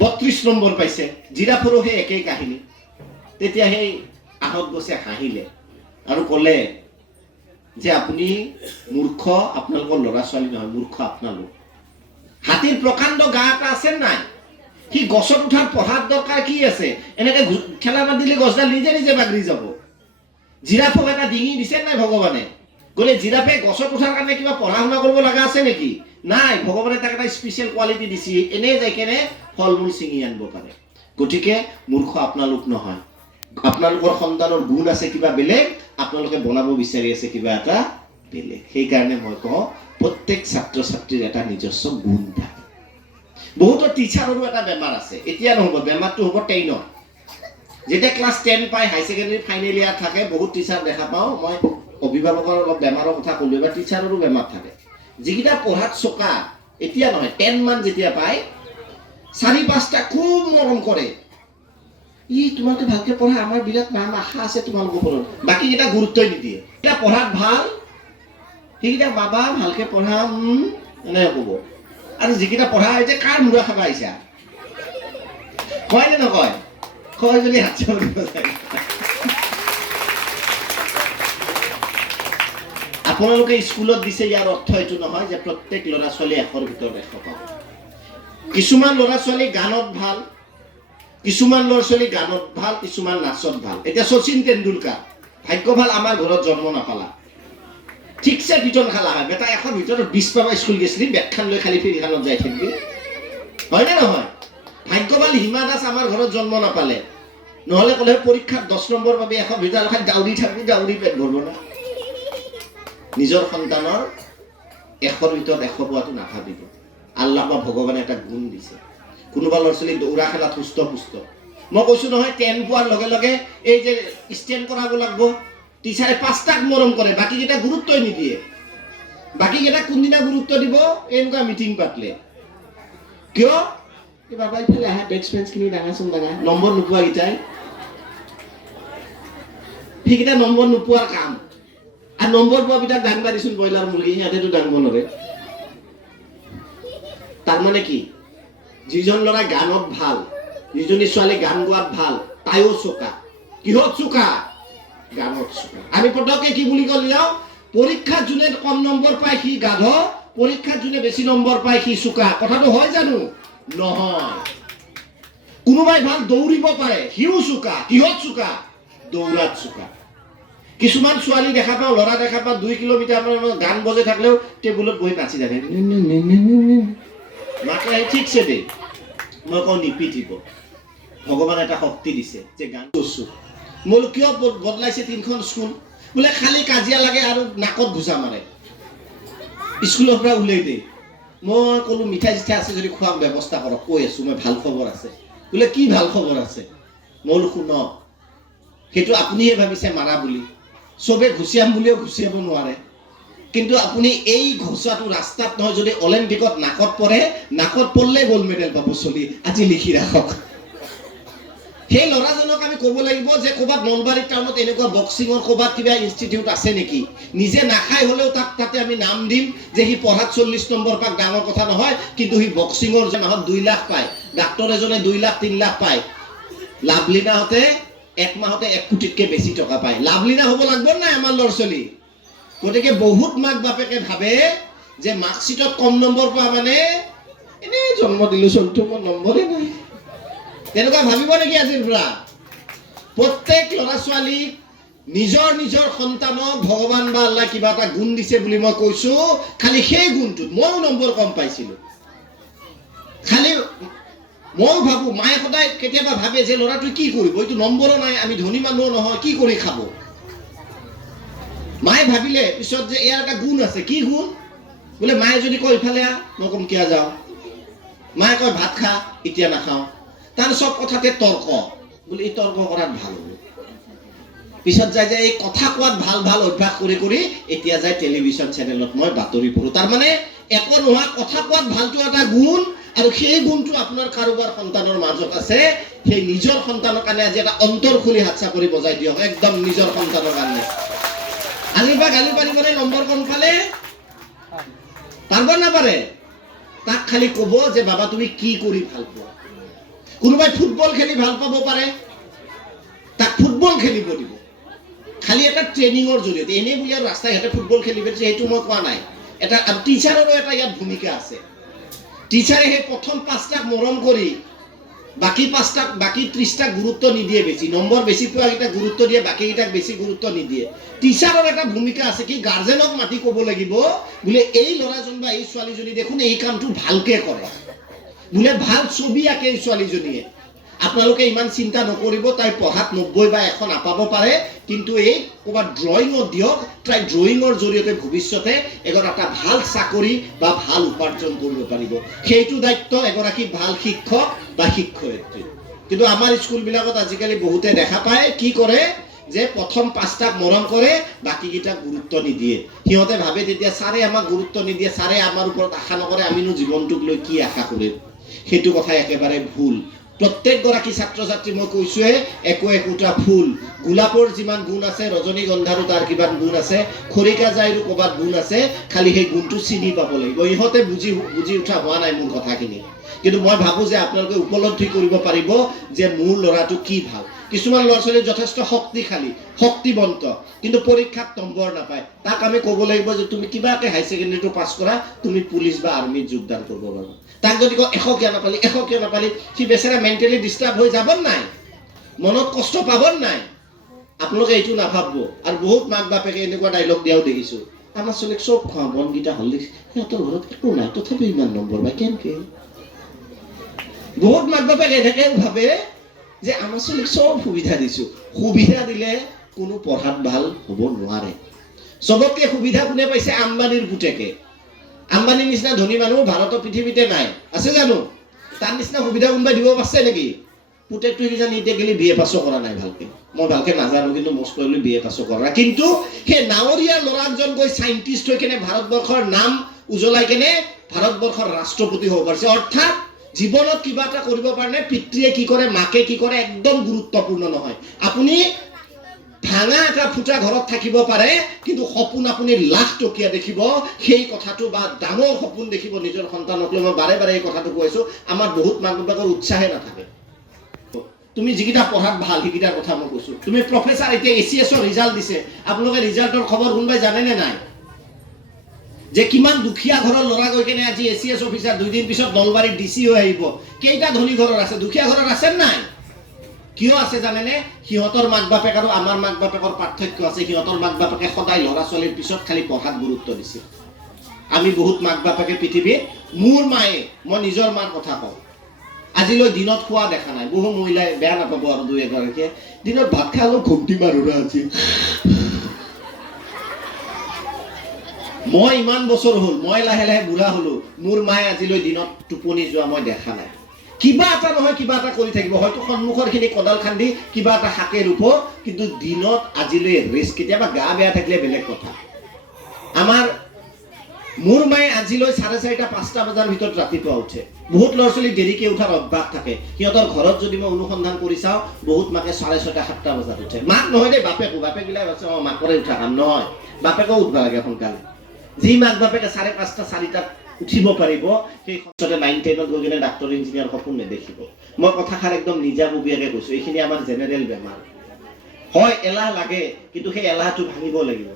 32 নম্বৰ পাইছে। জিৰাফৰো সেই একেই কাহিনী। তেতিয়া সেই আহঁত গছে হাঁহিলে আৰু ক'লে যে আপুনি মূৰ্খ, আপোনালোকৰ ল'ৰা ছোৱালী নহয়, মূৰ্খ আপোনালোক। হাতীৰ প্ৰকাণ্ড গা এটা আছে নাই? সি গছত উঠাৰ পঢ়াৰ দৰকাৰ কি আছে? এনেকে ঠেলা মাৰিলে গছডাল নিজে নিজে বাগৰি যাব। জিৰাফক এটা ডিঙি দিছে নাই ভগৱানে? গ'লে জিৰাফে গছত উঠাৰ কাৰণে কিবা পঢ়া শুনা কৰিব লগা আছে নেকি? নাই, ভগৱানে তাক এটা স্পেচিয়েল কোৱালিটি দিছে, এনেই যাই কেনে ফল মূল ছিঙি আনিব পাৰে। গতিকে মূৰ্খ আপোনালোক নহয়, আপোনালোকৰ সন্তানৰ গুণ আছে কিবা বেলেগ, আপোনালোকে বনাব বিচাৰি আছে কিবা এটা বেলেগ। সেইকাৰণে মই কওঁ প্ৰত্যেক ছাত্ৰ ছাত্ৰীৰ এটা নিজস্ব গুণ থাকে। বহুতৰ টিচাৰৰো এটা বেমাৰ আছে, এতিয়া নহ'ব, বেমাৰটো হ'ব 10ত। যেতিয়া ক্লাছ 10 পাই, হাই ছেকেণ্ডেৰী ফাইনেল ইয়াৰ থাকে, বহুত টিচাৰ দেখা পাওঁ মই। অভিভাৱকৰ অলপ বেমাৰৰ কথা ক'লো, এবাৰ টিচাৰৰো বেমাৰ থাকে। যিকেইটা পঢ়াত চোকা, এতিয়া নহয়, 10 মান যেতিয়া পায়, 4-5টা খুব মৰম কৰে। তোমালোকে ভালকে পঢ়া, আমাৰ বিৰাট নাম আশা আছে তোমালোকৰ ওপৰত। বাকীকেইটা গুৰুত্বই নিদিয়ে। এতিয়া পঢ়াত ভাল, সেইকেইটা বাবা ভালকে পঢ়া, এনেকে ক'ব। আৰু যিকেইটা পঢ়া হৈছে, কাৰ মূৰা খাবা আহিছা? কয় নে নকয়? কয় যদি হাত চাপৰিব লাগে। আপোনালোকে স্কুলত দিছে, ইয়াৰ অৰ্থ এইটো নহয় যে প্ৰত্যেক ল'ৰা ছোৱালী 100ৰ ভিতৰত 100 পাব। কিছুমান ল'ৰা ছোৱালী গানত ভাল, কিছুমান ল'ৰা ছোৱালী গানত ভাল, কিছুমান নাচত ভাল। এতিয়া শচীন তেণ্ডুলকাৰ, ভাগ্য ভাল আমাৰ ঘৰত জন্ম নাপালা, ঠিকছে পিটন খালা হয়। বেটা 100ৰ ভিতৰত 20 পাবা, স্কুল গৈছিলি, বেগখান লৈ খালি ফিল্ডখনত যাই থাকিবি, হয়নে নহয়? ভাগ্য ভাল হিমা দাস আমাৰ ঘৰত জন্ম নাপালে, নহ'লে ক'লে পৰীক্ষাত 10 নম্বৰ পাবি, 100ৰ ভিতৰত দাউৰি থাকবি, দাউৰি পেট ভৰব না। নিজৰ সন্তানৰ 100ৰ ভিতৰত 100 পোৱাটো নাভাবিব। আল্লাহ বা ভগৱানে এটা গুণ দিছে। কোনোবা ল'ৰা ছোৱালী দৌৰা খেলাত সুস্থ পুষ্ট, মই কৈছো নহয়, 10 পোৱাৰ লগে লগে এই যে ষ্টেণ্ড কৰাব লাগব, টিচাৰে 5টাক মৰম কৰে, বাকীকেইটা গুৰুত্বই নিদিয়ে। বাকীকেইটা কোনদিনা গুৰুত্ব দিব? এনেকুৱা মিটিং পাতলে। কিয়? বাবা ইফালে আহা, ডেস্ক বেঞ্চখিনি ডাঙাচোন ডাঙা, নম্বৰ নোপোৱা কেইটাই, সেইকেইটা নম্বৰ নোপোৱাৰ কাম। আৰু নম্বৰ পোৱা কেইটাক দাঙবা দিছোন, ব্ৰইলাৰ মুৰ্গী, সিহঁতেতো দাঙব নোৱাৰে। তাৰমানে কি? যিজন ল'ৰা গানত ভাল, যিজনী ছোৱালী গান গোৱাত ভাল, তাইও চোকা। কিহত চোকা? গানত চোকা। আমি পটককে কি বুলি ক'লে যাওঁ? পৰীক্ষাত যোনে কম নম্বৰ পায় সি গাধ, পৰীক্ষাত যোনে বেছি নম্বৰ পায় সি চোকা। কথাটো হয় জানো? নহয়। কোনোবাই ভাল দৌৰিব পাৰে, সিও চোকা। কিহত চোকা? দৌৰাত চোকা। কিছুমান ছোৱালী দেখা পাওঁ, ল'ৰা দেখা পাওঁ, 2 কিলোমিটাৰ গান বজাই থাকিলেও টেবুলত বহি নাচি থাকে। মাকে ঠিকছে দেই, মই কওঁ নিপিটিব। ভগৱানে এটা শক্তি দিছে যে গান কৰছো। মই কিয় বদলাইছে 3খন স্কুল? বোলে খালি কাজিয়া লাগে আৰু নাকত ঘুচা মাৰে, স্কুলৰ পৰা উলিয়াই দিয়ে। মই ক'লো মিঠাই চিঠাই আছে যদি খোৱাৰ ব্যৱস্থা কৰক। কৈ আছো মই, ভাল খবৰ আছে। বোলে কি ভাল খবৰ আছে? মই বোলো শুন, সেইটো আপুনিহে ভাবিছে মাৰা বুলি, চবে ঘুচিয়াম বুলিও ঘুচিয়াব নোৱাৰে। কিন্তু আপুনি এই ঘোচাটো ৰাস্তাত নহয়, যদি অলিম্পিকত নাকত পৰে, নাকত পৰলে গ'ল্ড মেডেল পাব চলি। আজি লিখি ৰাখক। সেই ল'ৰাজনক আমি ক'ব লাগিব যে ক'ৰবাত নলবাৰী টাউনত এনেকুৱা বক্সিঙৰ ক'ৰবাত কিবা ইনষ্টিটিউট আছে নেকি? নিজে নাখাই হ'লেও তাতে আমি নাম দিম যে সি পঢ়াত 40 নম্বৰ পাক, ডাঙৰ কথা নহয়, কিন্তু সি বক্সিঙৰ যে মাহত 2 লাখ পায়, ডাক্তৰ এজনে 2 লাখ 3 লাখ পায়, লাভলীনাহঁতে 1 মাহতে 1 কোটিতকৈ বেছি টকা পায়। লাভলীনা হ'ব লাগব নাই আমাৰ ল'ৰা ছোৱালী? গতিকে বহুত মাক বাপেকে ভাবে যে মাৰ্কশ্বিটত কম নম্বৰ পোৱা মানে এনেই জন্ম দিলো, চলটো মোৰ নম্বৰে নাই, তেনেকুৱা ভাবিব নেকি আজিৰ পৰা? প্ৰত্যেক ল'ৰা ছোৱালীক নিজৰ নিজৰ সন্তানক ভগৱান বা আল্লাহ কিবা এটা গুণ দিছে বুলি মই কৈছো। খালি সেই গুণটোত ময়ো নম্বৰ কম পাইছিলো। খালি ময়ো ভাবো, মায়ে সদায় কেতিয়াবা ভাবে যে ল'ৰাটোৱে কি কৰিব, এইটো নম্বৰো নাই, আমি ধনী মানুহ নহয়, কি কৰি খাব? মায়ে ভাবিলে পিছত যে ইয়াৰ এটা গুণ আছে। কি গুণ? বোলে মায়ে যদি কয় ইফালে আহ, মই কম কিয় যাওঁ। মায়ে কয় ভাত খা, এতিয়া নাখাওঁ। তাৰ চব কথাতে তৰ্ক, বোলে এই তৰ্ক কৰাত ভাল হ'ব। পিছত যায় যে এই কথা কোৱাত ভাল ভাল অভ্যাস কৰি কৰি এতিয়া যায় টেলিভিছন চেনেলত মই বাতৰি পঢ়ো। তাৰমানে একো নোহোৱা কথা কোৱাত ভালটো এটা গুণ, আৰু সেই গুণটো আপোনাৰ কাৰোবাৰ সন্তানৰ মাজত আছে, সেই নিজৰ সন্তানৰ কাৰণে আজি এটা অন্তৰ খুলি হাত চাপৰি বজাই দিয়ক, একদম নিজৰ সন্তানৰ কাৰণে। আজিৰ পৰা গালি পাৰিবনে নম্বৰ কম পালে? পাৰিব নাপাৰে? তাক খালি ক'ব যে বাবা তুমি কি কৰি ভাল পোৱা। কোনোবাই ফুটবল খেলি ভাল পাব পাৰে, তাক ফুটবল খেলিব দিব, খালি এটা ট্ৰেইনিঙৰ জৰিয়তে। এনেই বুলি আৰু ৰাস্তাই ঘাটে ফুটবল খেলিব দিছে সেইটো মই কোৱা নাই। এটা টিচাৰৰো এটা ইয়াত ভূমিকা আছে। টিচাৰে সেই প্ৰথম 5টাক মৰম কৰি বাকী 5টাক, বাকী 30টাক গুৰুত্ব নিদিয়ে, বেছি নম্বৰ বেছি পোৱাকেইটাক গুৰুত্ব দিয়ে, বাকীকেইটাক বেছি গুৰুত্ব নিদিয়ে। টিচাৰৰ এটা ভূমিকা আছে কি গাৰ্জেনক মাতি ক'ব লাগিব বোলে এই ল'ৰাজন বা এই ছোৱালীজনী দেখোন এই কামটো ভালকে কৰে, বোলে ভাল ছবি আঁকে এই ছোৱালীজনীয়ে, আপোনালোকে ইমান চিন্তা নকৰিব, তাই পঢ়াত 90 বা 100 নাপাব পাৰে, কিন্তু এই ক'ৰবাত ড্ৰয়িঙত দিয়ক, তাই ড্ৰয়িঙৰ জৰিয়তে ভৱিষ্যতে এটা ভাল চাকৰি বা ভাল উপাৰ্জন কৰিব পাৰিব। সেইটো দায়িত্ব এগৰাকী ভাল শিক্ষক বা শিক্ষয়িত্ৰী। কিন্তু আমাৰ স্কুলবিলাকত আজিকালি বহুতে দেখা পায় কি কৰে যে প্ৰথম 5টাক মৰম কৰে, বাকীকেইটাক গুৰুত্ব নিদিয়ে। সিহঁতে ভাবে তেতিয়া ছাৰে আমাক গুৰুত্ব নিদিয়ে, ছাৰে আমাৰ ওপৰত আশা নকৰে, আমিনো জীৱনটোক লৈ কি আশা কৰিম। সেইটো কথা একেবাৰে ভুল। প্ৰত্যেকগৰাকী ছাত্ৰ ছাত্ৰী মই কৈছোৱে একোটা ফুল, গোলাপৰ যিমান গুণ আছে ৰজনীগন্ধাৰো তাৰ কিমান গুণ আছে, খৰিকাজাইৰো ক'ৰবাত গুণ আছে, খালি সেই গুণটো চিনি পাব লাগিব। ইহঁতে বুজি উঠা হোৱা নাই মোৰ কথাখিনি। কিন্তু মই ভাবো যে আপোনালোকে উপলব্ধি কৰিব পাৰিব যে মোৰ ল'ৰাটো কি ভাল। কিছুমান ল'ৰা ছোৱালী যথেষ্ট শক্তিশালী, শক্তিবন্ত, কিন্তু পৰীক্ষাত নম্বৰ নাপায়, তাক আমি ক'ব লাগিব যে তুমি কিবাকে হাই ছেকেণ্ডেৰীটো পাছ কৰা, তুমি পুলিচ বা আৰ্মিত যোগদান কৰিব পাৰা। তাক যদি কয় 100 কিয় নাপালি, সি বেচেৰা মেণ্টেলি ডিষ্টাৰ্ব হৈ যাব নাই, মনত কষ্ট পাব নাই। আপোনালোকে এইটো নাভাবব। আৰু বহুত মাক বাপেকে এনেকুৱা ডাইলগ দিয়াও দেখিছো, আমাৰ ছোৱালীক চব খোৱা বনকেইটা হ'ল, সিহঁতৰ ঘৰত একো নাই তথাপিও ইমান নম্বৰ পায় কেনেকে। বহুত মাক বাপেক এনেকে ভাবে যে আমাৰ ছোৱালীক চব সুবিধা দিছো। সুবিধা দিলে কোনো পঢ়াত ভাল হ'ব নোৱাৰে। চবতকে সুবিধা কোনে পাইছে? আম্বানীৰ পুতেকে। আম্বানীৰ নিচিনা ধনী মানুহ ভাৰতৰ পৃথিৱীতে নাই, আছে জানো? তাৰ নিচিনা সুবিধা কোনোবাই দিব পাৰিছে নেকি? পুতেকটো কিজানি এতিয়া গেলি BA পাছো কৰা নাই ভালকে, মই ভালকে নাজানো, কিন্তু মষ্ট প্ৰবেবলি BA পাছো কৰা। কিন্তু সেই নাৱৰীয়া ল'ৰাজন গৈ চাইণ্টিষ্ট হৈ কেনে ভাৰতবৰ্ষৰ নাম উজ্বলাই কেনে ভাৰতবৰ্ষৰ ৰাষ্ট্ৰপতি হ'ব পাৰিছে। অৰ্থাৎ জীৱনত কিবা এটা কৰিব কাৰণে পিতৃয়ে কি কৰে, মাকে কি কৰে একদম গুৰুত্বপূৰ্ণ নহয়। আপুনি ভাঙা এটা ফুটা ঘৰত থাকিব পাৰে, কিন্তু সপোন আপুনি লাখ টকীয়া দেখিব, সেই কথাটো বা ডাঙৰ সপোন দেখিব নিজৰ সন্তানক লৈ। মই বাৰে বাৰে এই কথাটো কৈছো, আমাৰ বহুত মাক বাপেকৰ উৎসাহে নাথাকে। তুমি যিকেইটা পঢ়াত ভাল সেইকেইটাৰ কথা মই কৈছো। তুমি প্ৰফেচাৰ, এতিয়া ACSৰ ৰিজাল্ট দিছে, আপোনালোকে ৰিজাল্টৰ খবৰ কোনোবাই জানেনে নাই? যে কিমান দুখীয়া ঘৰৰ ল'ৰা গৈ কেনে আজি ACS অফিচাৰ, 2 দিন পিছত নলবাৰীত DC হৈ আহিব। কেইটা ধনী ঘৰৰ আছে? দুখীয়া ঘৰৰ আছে নাই? কিয় আছে জানেনে? সিহঁতৰ মাক বাপেক আৰু আমাৰ মাক বাপেকৰ পাৰ্থক্য আছে। সিহঁতৰ মাক বাপেকে সদায় ল'ৰা ছোৱালীৰ পিছত খালি পঢ়াত গুৰুত্ব দিছিল। আমি বহুত মাক বাপেকে পৃথিৱীত, মোৰ মায়ে, মই নিজৰ মাৰ কথা কওঁ, আজিলৈ দিনত খোৱা দেখা নাই। বহু মহিলাই বেয়া নাপাব আৰু 2-1গৰাকীয়ে, দিনত ভাত খাই অলপ ঘুমটি মাৰুৰা আছিল। মই ইমান বছৰ হ'ল, মই লাহে লাহে বুঢ়া হলো, মোৰ মায়ে আজিলৈ দিনত টোপনি যোৱা মই দেখা নাই। কিবা এটা নহয় কিবা এটা কৰি থাকিব, হয়তো সন্মুখৰ খিনি কদাল খান্দি কিবা এটা শাকে ৰুব, কিন্তু দিনত আজিলৈ ৰেষ্ট। কেতিয়াবা গা বেয়া থাকিলে বেলেগ কথা। মোৰ মায়ে আজিলৈ 4:30-5টা বজাৰ ভিতৰত ৰাতিপুৱা উঠে। বহুত ল'ৰা ছোৱালী দেৰিকে উঠাৰ অভ্যাস থাকে। সিহঁতৰ ঘৰত যদি মই অনুসন্ধান কৰি চাওঁ, বহুত মাকে 6:30-7টা বজাত উঠে। মাক নহয় দেই, বাপেকবিলাক আছে মাকৰে উঠা কাম নহয়, বাপেকো উঠিব লাগে সোনকালে। যি মাক বাপেকে 5:30-4টাত উঠিব পাৰিব, সেই সঁচতে 9-10ত গৈ কিনে ডাক্তৰ ইঞ্জিনিয়াৰ সপোন নেদেখিব। মই কথাষাৰ একদম নিজাববীয়াকে কৈছো, এইখিনি আমাৰ জেনেৰেল বেমাৰ হয়। এলাহ লাগে, কিন্তু সেই এলাহটো ভাঙিব লাগিব।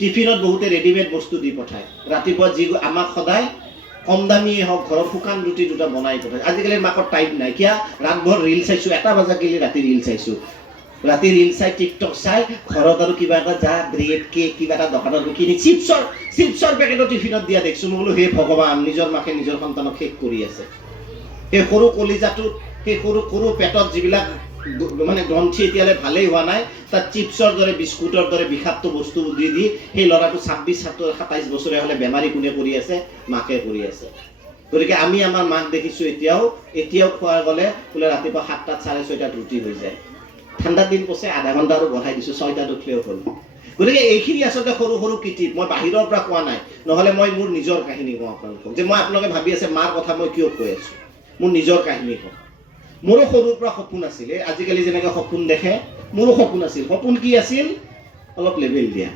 টিফিনত বহুতে ৰেডিমেড বস্তু দি পঠায়। ৰাতিপুৱা যি আমাক সদায় কম দামীয়ে হওক ঘৰত শুকান ৰুটি 2টা বনাই পঠায়। আজিকালি মাকৰ টাইম নাই, কিয়া ৰাতভৰ ৰিল চাইছো, 1টা বজা গেলি ৰাতি ৰিল চাইছো, ৰাতি ৰিল চাই টিকটক চাই ঘৰত আৰু কিবা এটা যা ব্ৰেড কেক কিবা এটা দোকানত কিনি চিপছৰ পেকেটৰ টিফিনত দিয়া দেখছো। মই বোলো হে ভগৱান, নিজৰ মাকে নিজৰ সন্তানক শেষ কৰি আছে। সেই সৰু কলিজাটোত, সেই সৰু পেটত যিবিলাক মানে গ্ৰন্থি এতিয়ালৈ ভালেই হোৱা নাই, তাত চিপছৰ দৰে বিস্কুটৰ দৰে বিষাক্ত বস্তু দি সেই ল'ৰাটো 26-27 বছৰীয়া হ'লে বেমাৰী কোনে কৰি আছে? মাকে কৰি আছে। গতিকে আমি আমাৰ মাক দেখিছো এতিয়াও খোৱা গ'লে বোলে ৰাতিপুৱা 7টাত 6:30টাত ৰুটি হৈ যায়। ঠাণ্ডাৰ দিন পছে আধা ঘণ্টা আৰু বঢ়াই দিছোঁ 6টাত উঠিলেও হ'ল। গতিকে এইখিনি আচলতে সৰু সৰু কৃতি, মই বাহিৰৰ পৰা কোৱা নাই, নহ'লে মই মোৰ নিজৰ কাহিনী কওঁ আপোনালোকক, যে মই আপোনালোকে ভাবি আছে মাৰ কথা মই কিয় কৈ আছোঁ, মোৰ নিজৰ কাহিনী কওঁ। মোৰো সৰুৰ পৰা সপোন আছিলে, আজিকালি যেনেকৈ সপোন দেখে, মোৰো সপোন আছিল। সপোন কি আছিল? অলপ লেভেল দিয়া।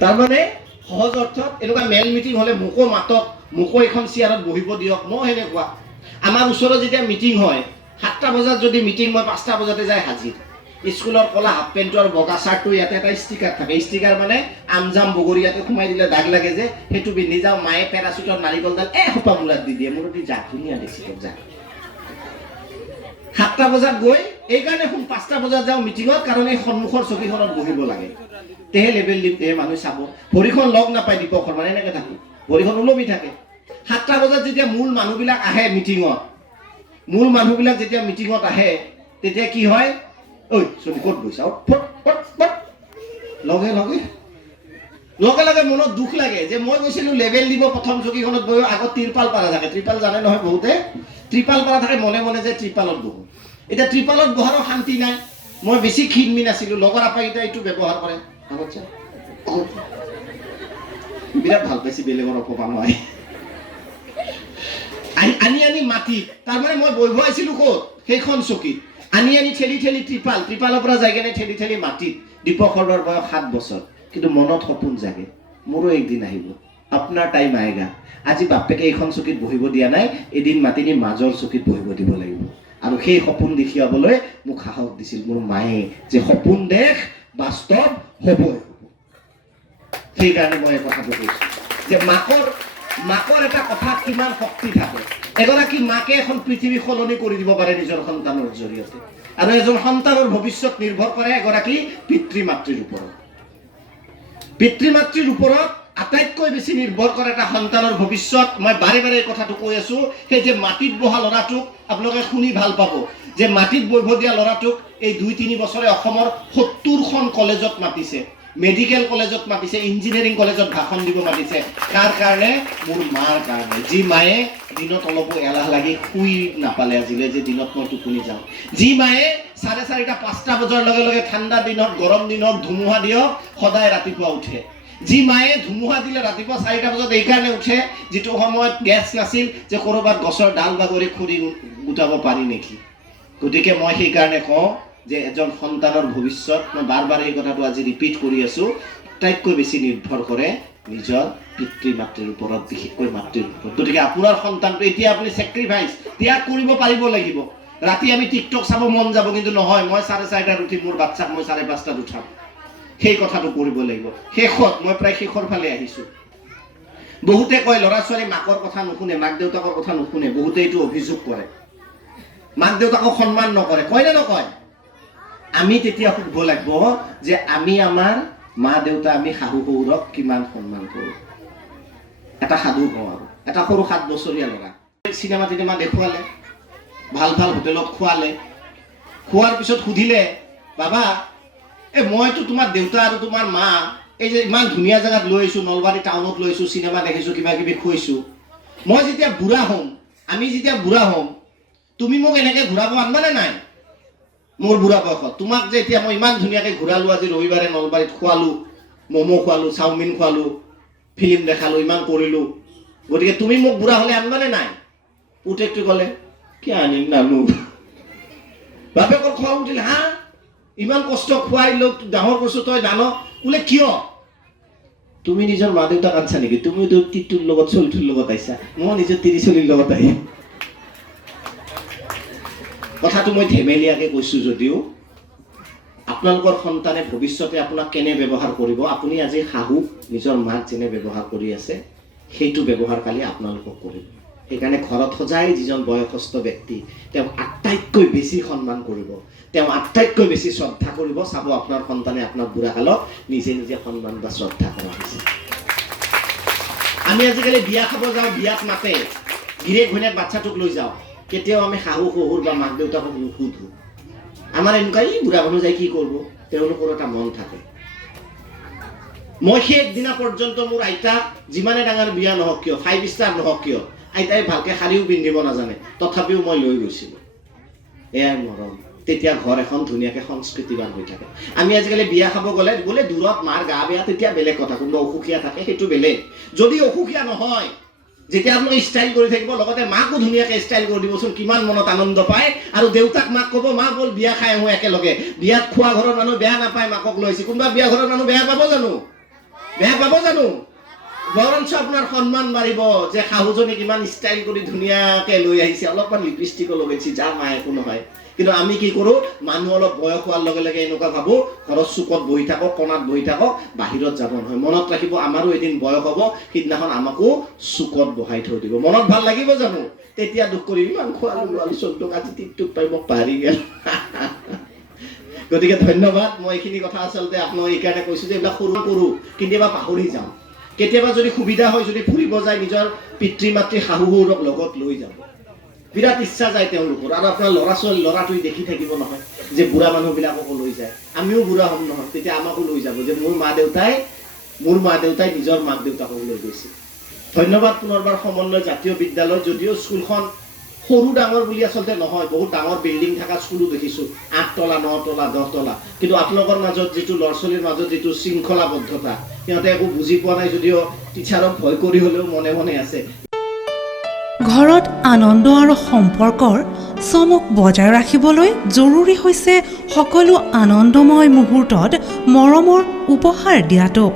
তাৰমানে সহজ অৰ্থত এনেকুৱা মেল মিটিং হ'লে মোকো মাতক, মোকো এখন চেয়াৰত বহিব দিয়ক, মই সেনেকুৱা। আমাৰ ওচৰত যেতিয়া মিটিং হয়, 7টা বজাত যদি মিটিং, মই 5টা বজাতে যাই হাজিৰ। স্কুলৰ কলা হাফ পেণ্টটো আৰু বগা চাৰ্টটো, ইয়াতে এটা ষ্টিকাৰ থাকে। ষ্টিকাৰ মানে আমজাম বগৰী, ইয়াতে সোমাই দিলে দাগ লাগে যে, সেইটো পিন্ধি যাওঁ। মায়ে পেৰাচুটৰ নাৰিকলডাল সোপা মূৰত দি দিয়ে, মূৰত দি যা, ধুনীয়া দেখি যা। 7টা বজাত গৈ, এইকাৰণে 5টা বজাত যাওঁ মিটিঙত, কাৰণ এই সন্মুখৰ চকীখনত বহিব লাগে। তেহে লেবেল দিম, তেহে মানুহ চাব। ভৰিখন লগ নাপায় দীপক শৰ্মাৰ, এনেকৈ থাকে, ভৰিখন ওলমি থাকে। 7টা বজাত যেতিয়া মূল মানুহবিলাক আহে মিটিঙত, মূল মানুহবিলাক যেতিয়া মিটিঙত আহে, তেতিয়া কি হয়? ঐ চলি ক'ত গৈছা? লগে লগে লগে লগে মনত দুখ লাগে যে মই গৈছিলোঁ লেবেল দিব, প্ৰথম চকীখনত বহি, আগত ত্ৰিপাল পাৰা থাকে। ত্ৰিপাল জানে নহয় বহুতে, ত্ৰিপাল পাৰা থাকে, মনে মনে যে ত্ৰিপালত বহো। এতিয়া ত্ৰিপালত বহাৰো শান্তি নাই। মই বেছি ক্ষীণমিন আছিলোঁ, লগৰ আপাকেইটা এইটো ব্যৱহাৰ কৰে। বিৰাট ভাল পাইছে বেলেগৰ অপমান হয়। আনি আনি মাটি, তাৰমানে মই বহিব আহিছিলোঁ ক'ত? সেইখন চকীত। আনি আনি ঠেলি ঠেলি ত্ৰিপালৰ পৰা যাই কেনে ঠেলি ঠেলি মাটিত। দীপক শৰ্মাৰ বয়স 7 বছৰ, কিন্তু মনত সপোন জাগে, মোৰো একদিন আহিব, আপোনাৰ টাইম আয়েগা। আজি বাপেকে এইখন চকীত বহিব দিয়া নাই, এদিন মাতি নি মাজৰ চকীত বহিব দিব লাগিব। আৰু সেই সপোন দেখুৱাবলৈ মোক সাহস দিছিল মোৰ মায়ে, যে সপোন দেখ, বাস্তৱ হ'বই হ'ব। সেইকাৰণে মই এই কথাটো কৈছোঁ, যে মাকৰ এটা কথাত কিমান শক্তি থাকে। এগৰাকী মাকে এখন পৃথিৱী সলনি কৰি দিব পাৰে নিজৰ সন্তানৰ জৰিয়তে। আৰু এজন সন্তানৰ ভৱিষ্যত নিৰ্ভৰ কৰে এগৰাকী পিতৃ মাতৃৰ ওপৰত। পিতৃ মাতৃৰ ওপৰত আটাইতকৈ বেছি নিৰ্ভৰ কৰে এটা সন্তানৰ ভৱিষ্যত। মই বাৰে বাৰে এই কথাটো কৈ আছোঁ, সেই যে মাটিত বহা ল'ৰাটোক আপোনালোকে শুনি ভাল পাব, যে মাটিত বহিব দিয়া ল'ৰাটোক এই 2-3 বছৰে অসমৰ 70খন কলেজত মাতিছে, মেডিকেল কলেজত মাতিছে, ইঞ্জিনিয়াৰিং কলেজত ভাষণ দিব মাতিছে। কাৰ কাৰণে? মোৰ মাৰ কাৰণে, যি মায়ে দিনত অলপো এলাহ লাগি শুই নাপালে আজিলৈ, যে দিনত মই টোপনি যাওঁ। যি মায়ে 4:30, 5টা বজাৰ লগে লগে ঠাণ্ডা দিনত, গৰম দিনত, ধুমুহা দিয়ক, সদায় ৰাতিপুৱা উঠে। যি মায়ে ধুমুহা দিলে ৰাতিপুৱা 4টা বজাত এইকাৰণে উঠে, যিটো সময়ত গেছ নাছিল, যে ক'ৰবাত গছৰ ডাল বাগৰি খৰি গোটাব পাৰি নেকি। গতিকে মই সেইকাৰণে কওঁ যে এজন সন্তানৰ ভৱিষ্যত, মই বাৰ বাৰ এই কথাটো আজি ৰিপিট কৰি আছোঁ, আটাইতকৈ বেছি নিৰ্ভৰ কৰে নিজৰ পিতৃ মাতৃৰ ওপৰত, বিশেষকৈ মাতৃৰ ওপৰত। গতিকে আপোনাৰ সন্তানটো এতিয়া আপুনি ছেক্ৰিফাইচ ত্যাগ কৰিব পাৰিব লাগিব। ৰাতি আমি টিকটক চাব মন যাব, কিন্তু নহয়, মই 4:30টাত উঠি মোৰ বাচ্চাক মই 5:30টাত উঠাম, সেই কথাটো কৰিব লাগিব। শেষত মই প্ৰায় শেষৰ ফালে আহিছোঁ। বহুতে কয় ল'ৰা ছোৱালী মাকৰ কথা নুশুনে, মাক দেউতাকৰ কথা নুশুনে। বহুতে এইটো অভিযোগ কৰে, মাক দেউতাকক সন্মান নকৰে, কয় নে নকয়? আমি তেতিয়া সুধিব লাগিব যে আমি আমাৰ মা দেউতা, আমি শাহু শহুৰক কিমান সন্মান কৰোঁ। এটা সাধু কওঁ আৰু, এটা সৰু 7 বছৰীয়া ল'ৰা চিনেমা দেখুৱালে, ভাল ভাল হোটেলত খোৱালে। খোৱাৰ পিছত সুধিলে, বাবা মইতো তোমাৰ দেউতা আৰু তোমাৰ মা এই যে ইমান ধুনীয়া জেগাত লৈ আহিছোঁ, নলবাৰী টাউনত লৈ আহিছোঁ, চিনেমা দেখিছোঁ, কিবা কিবি খুৱাইছোঁ, মই যেতিয়া বুঢ়া হ'ম, আমি যেতিয়া বুঢ়া হ'ম, তুমি মোক এনেকৈ ঘূৰাব আনবানে নাই? মোৰ বুঢ়া বয়সত তোমাক যে এতিয়া মই ইমান ধুনীয়াকৈ ঘূৰালোঁ, আজি ৰবিবাৰে নলবাৰীত খোৱালোঁ, ম'ম' খোৱালোঁ, চাওমিন খোৱালোঁ, ফিল্ম দেখালোঁ, ইমান কৰিলোঁ, গতিকে তুমি মোক বুঢ়া হ'লে আনবানে নাই? পুতেকটো ক'লে, কি আনিম নানো। বাপেকৰ খং উঠিল, হা ইমান কষ্ট খুৱাই লৈ ডাঙৰ কৰিছোঁ, তই জান? বোলে কিয়? তুমি নিজৰ মা দেউতাক আনছা নেকি? তুমিতো টিটুৰ লগত চলিটোৰ লগত আহিছা, মই নিজৰ 30 চলিৰ লগত আহিম। কথাটো মই ধেমেলীয়াকৈ কৈছোঁ যদিও আপোনালোকৰ সন্তানে ভৱিষ্যতে আপোনাক কেনে ব্যৱহাৰ কৰিব, আপুনি আজি শাহু নিজৰ মাক যেনে ব্যৱহাৰ কৰি আছে, সেইটো ব্যৱহাৰ কালি আপোনালোকক কৰিব। সেইকাৰণে ঘৰত সজাই যিজন বয়সস্থ ব্যক্তি, তেওঁ আটাইতকৈ বেছি সন্মান কৰিব, তেওঁ আটাইতকৈ বেছি শ্ৰদ্ধা কৰিব। চাব আপোনাৰ সন্তানে আপোনাৰ বুঢ়া কালত নিজে নিজে সন্মান বা শ্ৰদ্ধা কৰা হৈছে। আমি আজিকালি বিয়া খাব যাওঁ, বিয়াত মাতে, গিৰিয়েক ঘৈণীয়েক বাচ্চাটোক লৈ যাওঁ, কেতিয়াও আমি শাহু শহুৰ বা মাক দেউতাকক নুসুধো। আমাৰ এনেকুৱা, ই বুঢ়া মানুহ যাই কি কৰিব, তেওঁলোকৰ এটা মন থাকে। মই শেষ দিনা পৰ্যন্ত মোৰ আইতাক যিমানে ডাঙৰ বিয়া নহওক কিয়, 5 ষ্টাৰ নহওক কিয়, আইতাই ভালকৈ শাৰীও পিন্ধিব নাজানে, তথাপিও মই লৈ গৈছিলোঁ। এয়াই মৰম, তেতিয়া ঘৰ এখন ধুনীয়াকৈ সংস্কৃতিবান হৈ থাকে। আমি আজিকালি বিয়া খাব গ'লে বোলে দূৰত মাৰ গা বেয়া, তেতিয়া বেলেগ কথা, কোনোবা অসুখীয়া থাকে সেইটো বেলেগ। যদি অসুখীয়া নহয়, যেতিয়া আপোনালোকে ষ্টাইল কৰি থাকিব, লগতে মাকো ধুনীয়াকৈ ষ্টাইল কৰি দিবচোন, কিমান মনত আনন্দ পায়। আৰু দেউতাক মাক ক'ব, মা ব'ল বিয়া খাই আহোঁ একেলগে। বিয়াত খোৱা ঘৰৰ মানুহ বেয়া নাপায় মাকক লৈ আহিছে। কোনোবা বিয়া ঘৰৰ মানুহ বেয়া পাব জানো? বেয়া পাব জানো? বৰঞ্চ আপোনাৰ সন্মান বাঢ়িব যে শাহুজনী কিমান ষ্টাইল কৰি ধুনীয়াকৈ লৈ আহিছে, অলপমান লিপষ্টিকো লগাইছে, যা মা একো নহয়। কিন্তু আমি কি কৰোঁ, মানুহ অলপ বয়স হোৱাৰ লগে লগে এনেকুৱা ভাবোঁ, ঘৰৰ চুকত বহি থাকক, কোণাত বহি থাকক, বাহিৰত যাব নহয়। মনত ৰাখিব, আমাৰো এদিন বয়স হ'ব, সিদিনাখন আমাকো চুকত বহাই থৈ দিব। মনত ভাল লাগিব জানো? তেতিয়া দুখ কৰি ইমান খোৱালো লোৱালো, চলটোক আজি টিপটোক পাই মোক পাহৰি গ'ল। গতিকে ধন্যবাদ। মই এইখিনি কথা আচলতে আপোনাক এইকাৰণে কৈছোঁ যে এইবিলাক সৰু কৰোঁ, কেতিয়াবা পাহৰি যাওঁ। কেতিয়াবা যদি সুবিধা হয়, যদি ফুৰিব যায়, নিজৰ পিতৃ মাতৃ শাহু শহুৰক লগত লৈ যাব। বিৰাট ইচ্ছা যায় তেওঁলোকৰ। আৰু আপোনাৰ ল'ৰাটোৱে দেখি থাকিব নহয় যে বুঢ়া মানুহবিলাককো লৈ যায়। আমিও বুঢ়া হ'ম নহয়, তেতিয়া আমাকো লৈ যাব যে মোৰ মা দেউতাই নিজৰ মাক দেউতাকক লৈ গৈছিল। ধন্যবাদ পুনৰবাৰ সমন্বয় জাতীয় বিদ্যালয়। যদিও স্কুলখন সৰু ডাঙৰ বুলি আচলতে নহয়, বহুত ডাঙৰ বিল্ডিং থকা স্কুলো দেখিছোঁ, 8 তলা 9 তলা 10 তলা। কিন্তু আপোনালোকৰ মাজত যিটো ল'ৰা ছোৱালীৰ মাজত যিটো শৃংখলাবদ্ধতা, সিহঁতে একো বুজি পোৱা নাই যদিও টিচাৰক ভয় কৰি হ'লেও মনে মনে আছে। ঘৰত আনন্দ আৰু সম্পৰ্কৰ চমক বজাই ৰাখিবলৈ জৰুৰী হৈছে সকলো আনন্দময় মুহূৰ্তত মৰমৰ উপহাৰ দিয়াটো।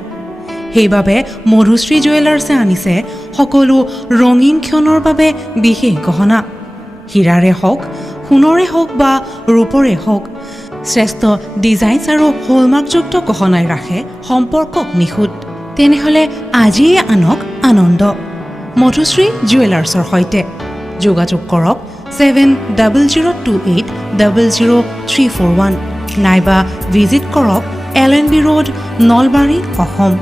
সেইবাবে মধুশ্ৰী জুৱেলাৰ্ছে আনিছে সকলো ৰঙীন ক্ষণৰ বাবে বিশেষ গহনা। হীৰাৰে হওক, সোণৰে হওক বা ৰূপৰে হওক, শ্ৰেষ্ঠ ডিজাইনছ আৰু হলমাৰ্কযুক্ত গহনাই ৰাখে সম্পৰ্কক নিখুঁত। তেনেহ'লে আজিয়ে আনক আনন্দ মধুশ্ৰী জুৱেলাৰ্ছৰ সৈতে। যোগাযোগ কৰক 7028000341 নাইবা ভিজিট কৰক LNB ৰোড, নলবাৰী, অসম।